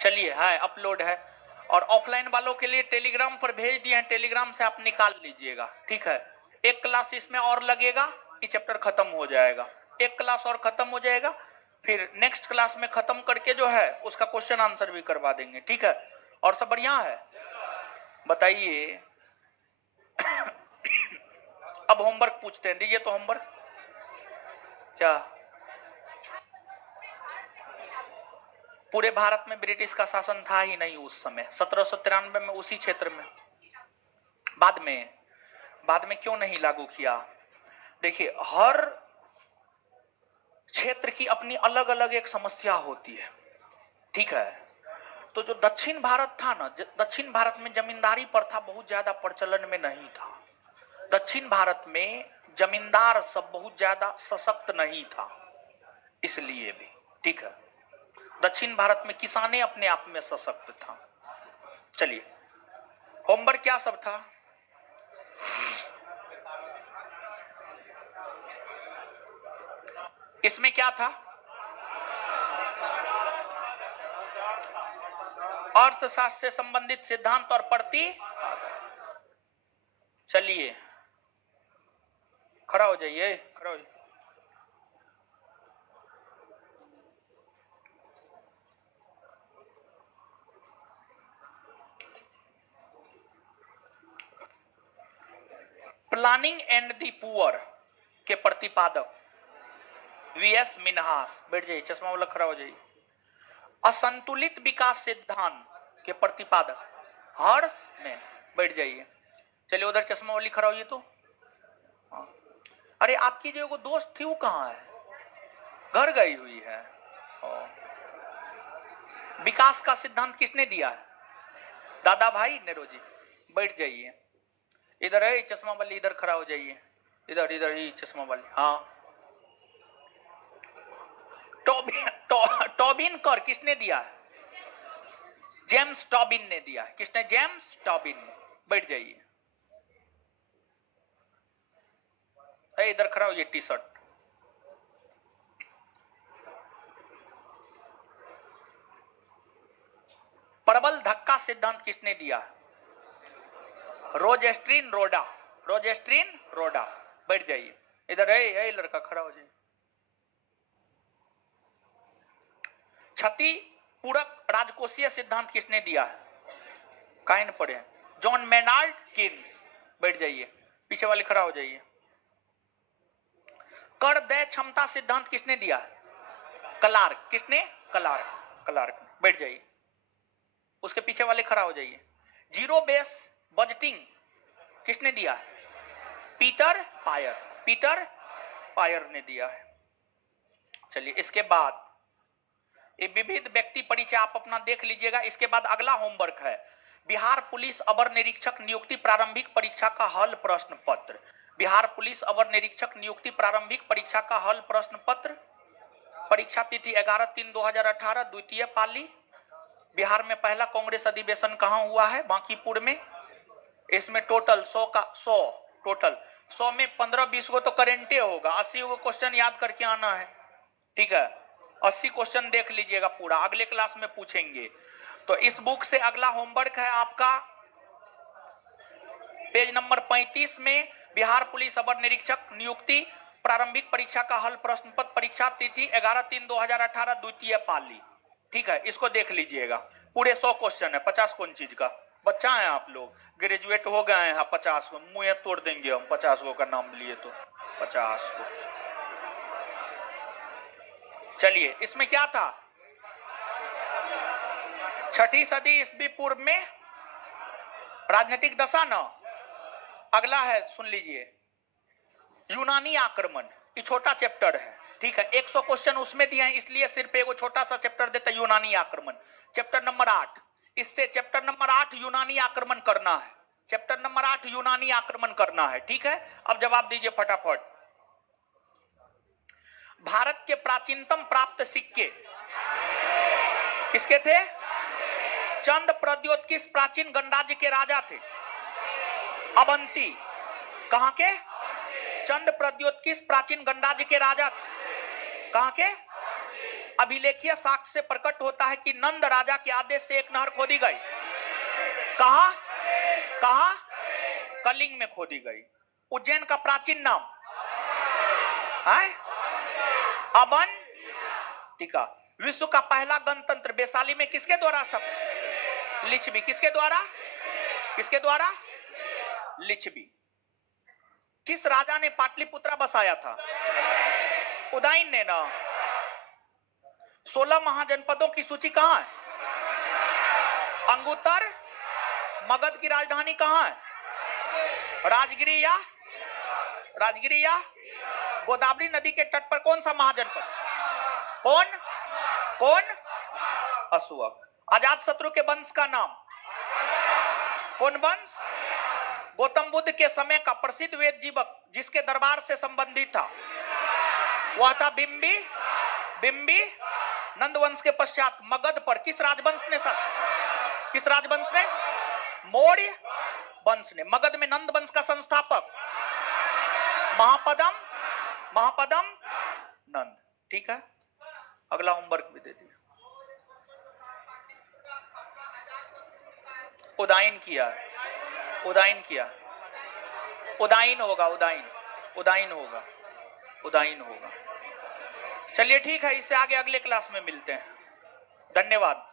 चलिए है, अपलोड है। और ऑफलाइन वालों के लिए टेलीग्राम पर भेज दिए हैं, टेलीग्राम से आप निकाल लीजिएगा, ठीक है। एक क्लास इसमें और लगेगा, ये चैप्टर खत्म हो जाएगा, एक क्लास और खत्म हो जाएगा, फिर नेक्स्ट क्लास में खत्म करके जो है उसका क्वेश्चन आंसर भी करवा देंगे, ठीक है। और सब बढ़िया है, बताइए। अब होमवर्क पूछते हैं, दीजिए तो होमवर्क। क्या पूरे भारत में ब्रिटिश का शासन था ही नहीं उस समय, 1793 में उसी क्षेत्र में, बाद में क्यों नहीं लागू किया? देखिए हर क्षेत्र की अपनी अलग अलग एक समस्या होती है, ठीक है। तो जो दक्षिण भारत था ना, दक्षिण भारत में जमींदारी प्रथा बहुत ज्यादा प्रचलन में नहीं था, दक्षिण भारत में जमींदार सब बहुत ज्यादा सशक्त नहीं था, इसलिए भी, ठीक है। दक्षिण भारत में किसाने अपने आप में सशक्त था। चलिए होमवर्क क्या सब था? इसमें क्या था? अर्थशास्त्र से संबंधित सिद्धांत और प्रति। चलिए खड़ा हो जाइए, खड़ा हो जाइए। प्लानिंग एंड दी पुअर के प्रतिपादक वीएस मिन्हास, बैठ जाइए, चश्मा वाला खड़ा हो जाइए। असंतुलित विकास सिद्धांत के प्रतिपादक हर्ष में, बैठ जाइए। चलिए उधर चश्मा वाली खड़ा होइए तो। अरे आपकी जो वो दोस्त थी वो कहाँ है? घर गई हुई है। विकास का सिद्धांत किसने दिया है? दादा भाई नेरोजी। बैठ जाइए, इधर है चश्मा वाली, इधर खड़ा हो जाइए, इधर इधर ही चश्मा वाली। हाँ, टॉबिन कर किसने दिया है? जेम्स टॉबिन ने दिया है। किसने? जेम्स टॉबिन ने। बैठ जाइए, इधर खड़ा हो, ये टी शर्ट। प्रबल धक्का सिद्धांत किसने दिया? रोजेस्ट्रीन रोडा। रोजेस्ट्रीन रोडा। बैठ जाइए, इधर है लड़का खड़ा हो जाइए। क्षति पूरक राजकोषीय सिद्धांत किसने दिया है? काइन पढ़े, जॉन मेनार्ड किन्स। बैठ जाइए, पीछे वाले खड़ा हो जाइए। कर दय क्षमता सिद्धांत किसने दिया है? क्लार्क। किसने? क्लार्क। क्लार्क। बैठ जाइए, उसके पीछे वाले खड़ा हो जाइए। जीरो बेस बजटिंग किसने दिया है? Peter pier. पीटर पायर ने दिया है। चलिए, इसके बाद ये विविध व्यक्ति परिचय आप अपना देख लीजिएगा। इसके बाद अगला होमवर्क है बिहार पुलिस अवर निरीक्षक नियुक्ति प्रारंभिक परीक्षा का हल प्रश्न पत्र। बिहार पुलिस अवर निरीक्षक नियुक्ति प्रारंभिक परीक्षा का हल प्रश्न पत्र। परीक्षा तिथि 11/3/2018, द्वितीय पाली। बिहार में पहला कांग्रेस अधिवेशन कहां हुआ है? बांकीपुर में। इसमें टोटल 100 का 100 टोटल 100 में 15-20 को तो करेंटे होगा, 80 को क्वेश्चन याद करके आना है। ठीक है, 80 क्वेश्चन देख लीजिएगा पूरा, अगले क्लास में पूछेंगे। तो इस बुक से अगला होमवर्क है आपका पेज नंबर 35 में बिहार पुलिस अवर निरीक्षक नियुक्ति प्रारंभिक परीक्षा का हल प्रश्न पत्र। परीक्षा तिथि 11/3/2018, द्वितीय पाली। ठीक है, इसको देख लीजिएगा। पूरे 100 क्वेश्चन है। 50 कौन चीज का? बच्चा है आप लोग, ग्रेजुएट हो गए हैं। 50 को मुंह तोड़ देंगे हम, 50 को का नाम लिए तो 50 को। चलिए, इसमें क्या था? छठी सदी ईस्वी पूर्व में राजनीतिक दशा न। अगला है, सुन लीजिए, यूनानी आक्रमण। ये छोटा चैप्टर है। ठीक है, 100 क्वेश्चन उसमें दिए हैं, इसलिए सिर्फ एगो छोटा सा चैप्टर देता है, यूनानी आक्रमण। चैप्टर नंबर 8, इससे चैप्टर नंबर 8 यूनानी आक्रमण करना है। चैप्टर नंबर 8 यूनानी आक्रमण करना है। ठीक है, अब जवाब दीजिए फटाफट। भारत के प्राचीनतम प्राप्त सिक्के किसके थे? चंद प्रद्योत किस प्राचीन गणराज्य के राजा थे? अवंती। कहां के? चंद प्रद्योत किस प्राचीन गणराज्य के राजा थे? कहां के? अभिलेखीय साक्ष्य से प्रकट होता है कि नंद राजा के आदेश से एक नहर खोदी गई। कहां? कहां? कलिंग में खोदी गई। उज्जैन का प्राचीन नाम है अवंतिका। विश्व का पहला गणतंत्र वैशाली में किसके द्वारा स्थापित? लिच्छवी। किसके द्वारा? किसके द्वारा? लिच्छवी। किस राजा ने पाटलिपुत्रा बसाया था? उदयन ने ना। 16 महाजनपदों की सूची कहां है? अंगुत्तर। मगध की राजधानी कहां है? राजगिरी या गोदावरी नदी के तट पर कौन सा महाजनपद? कौन? अशोक। अजात शत्रु के वंश का नाम? कौन वंश? गौतम बुद्ध के समय का प्रसिद्ध वेद जीवक जिसके दरबार से संबंधित था, वह था बिंबी। नंद वंश के पश्चात मगध पर किस राजवंश ने शासन? किस राजवंश ने? मौर्य वंश ने। मगध में नंद वंश का संस्थापक महापदम नंद। ठीक है, अगला होमवर्क भी दे दिया। उदायन किया। उदायन होगा। चलिए ठीक है, इससे आगे अगले क्लास में मिलते हैं। धन्यवाद।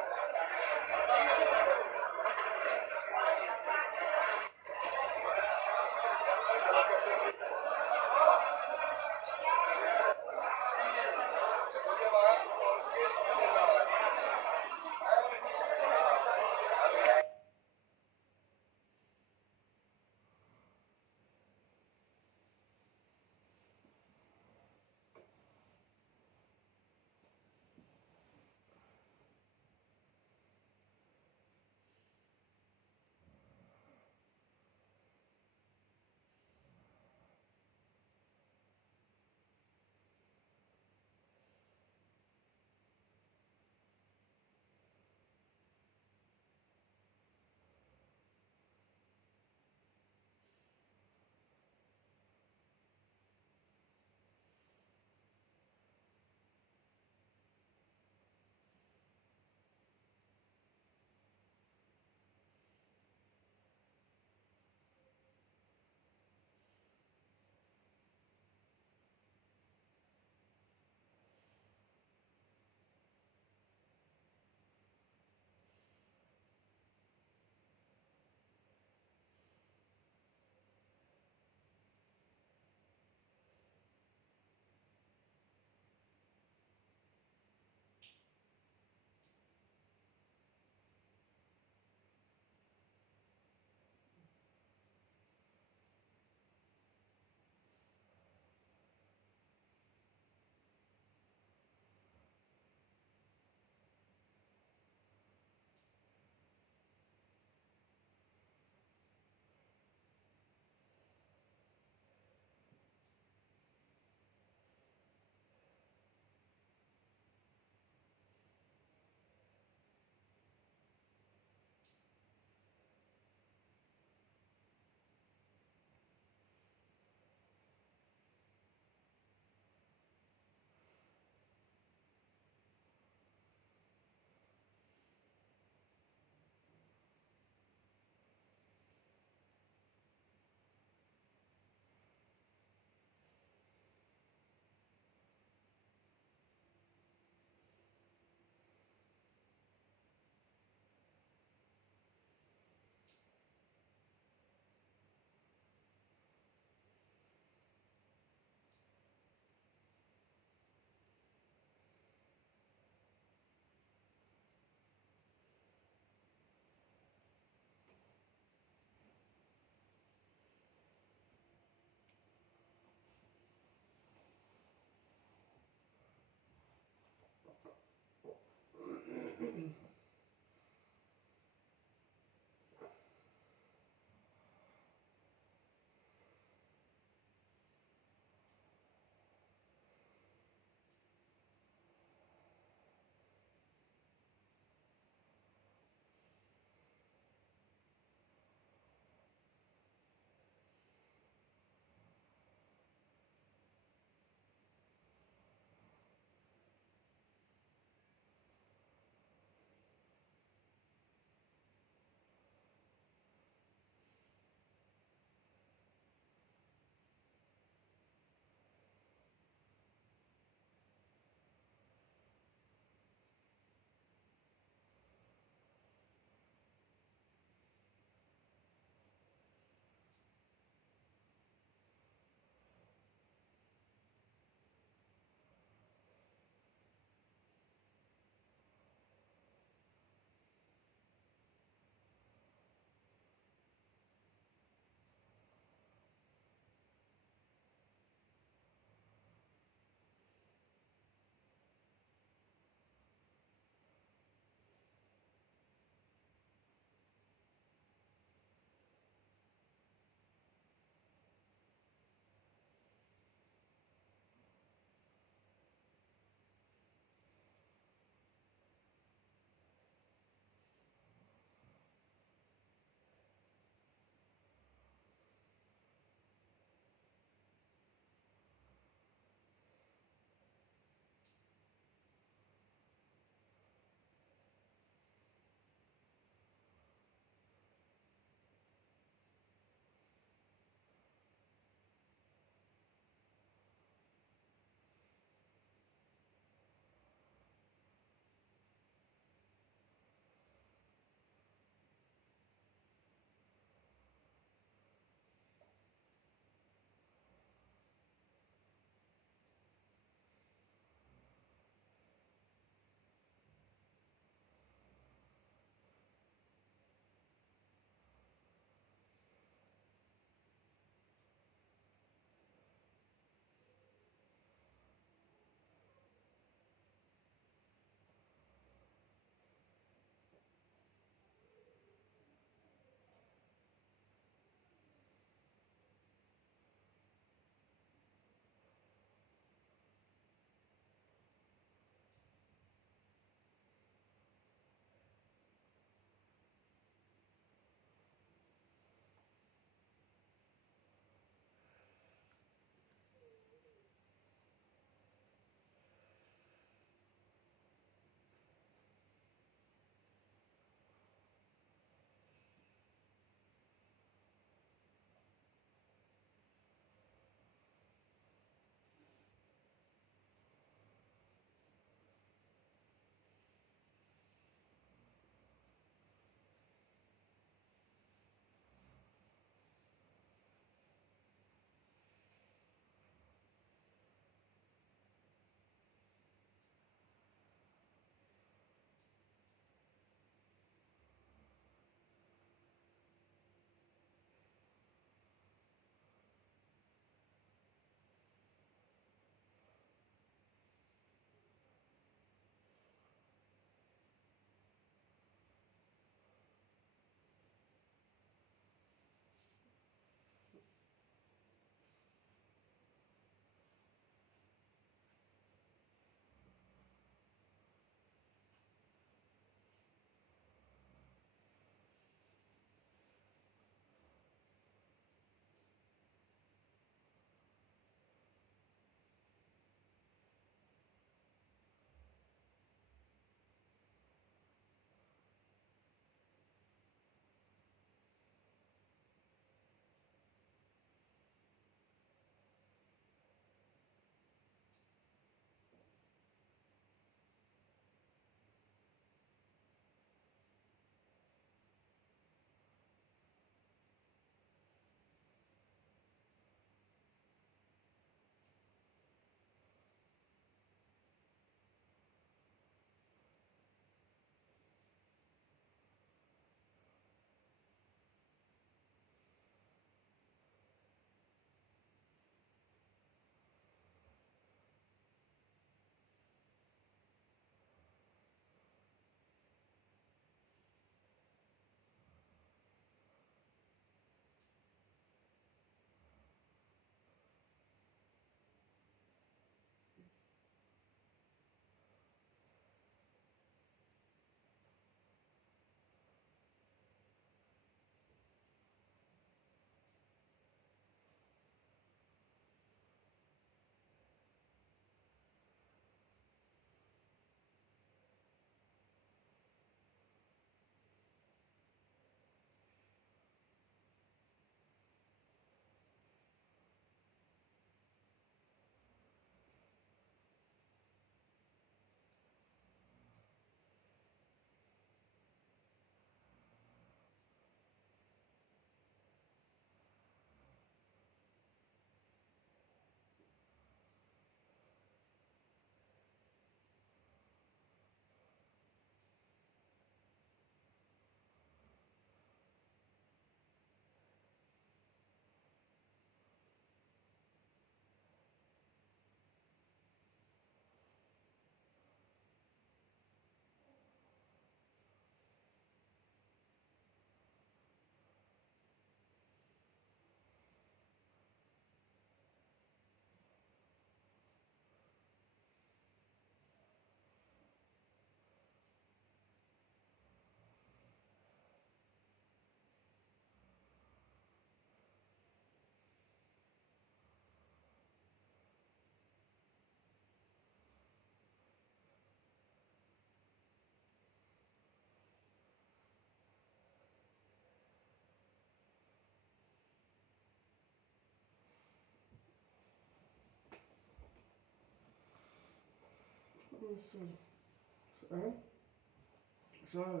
साल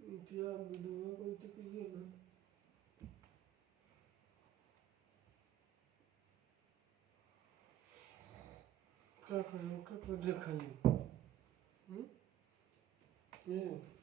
इम्तियाज दूंगा कोई तो कीजिए ना। क्या करूँ, क्या कर देखा नहीं। ये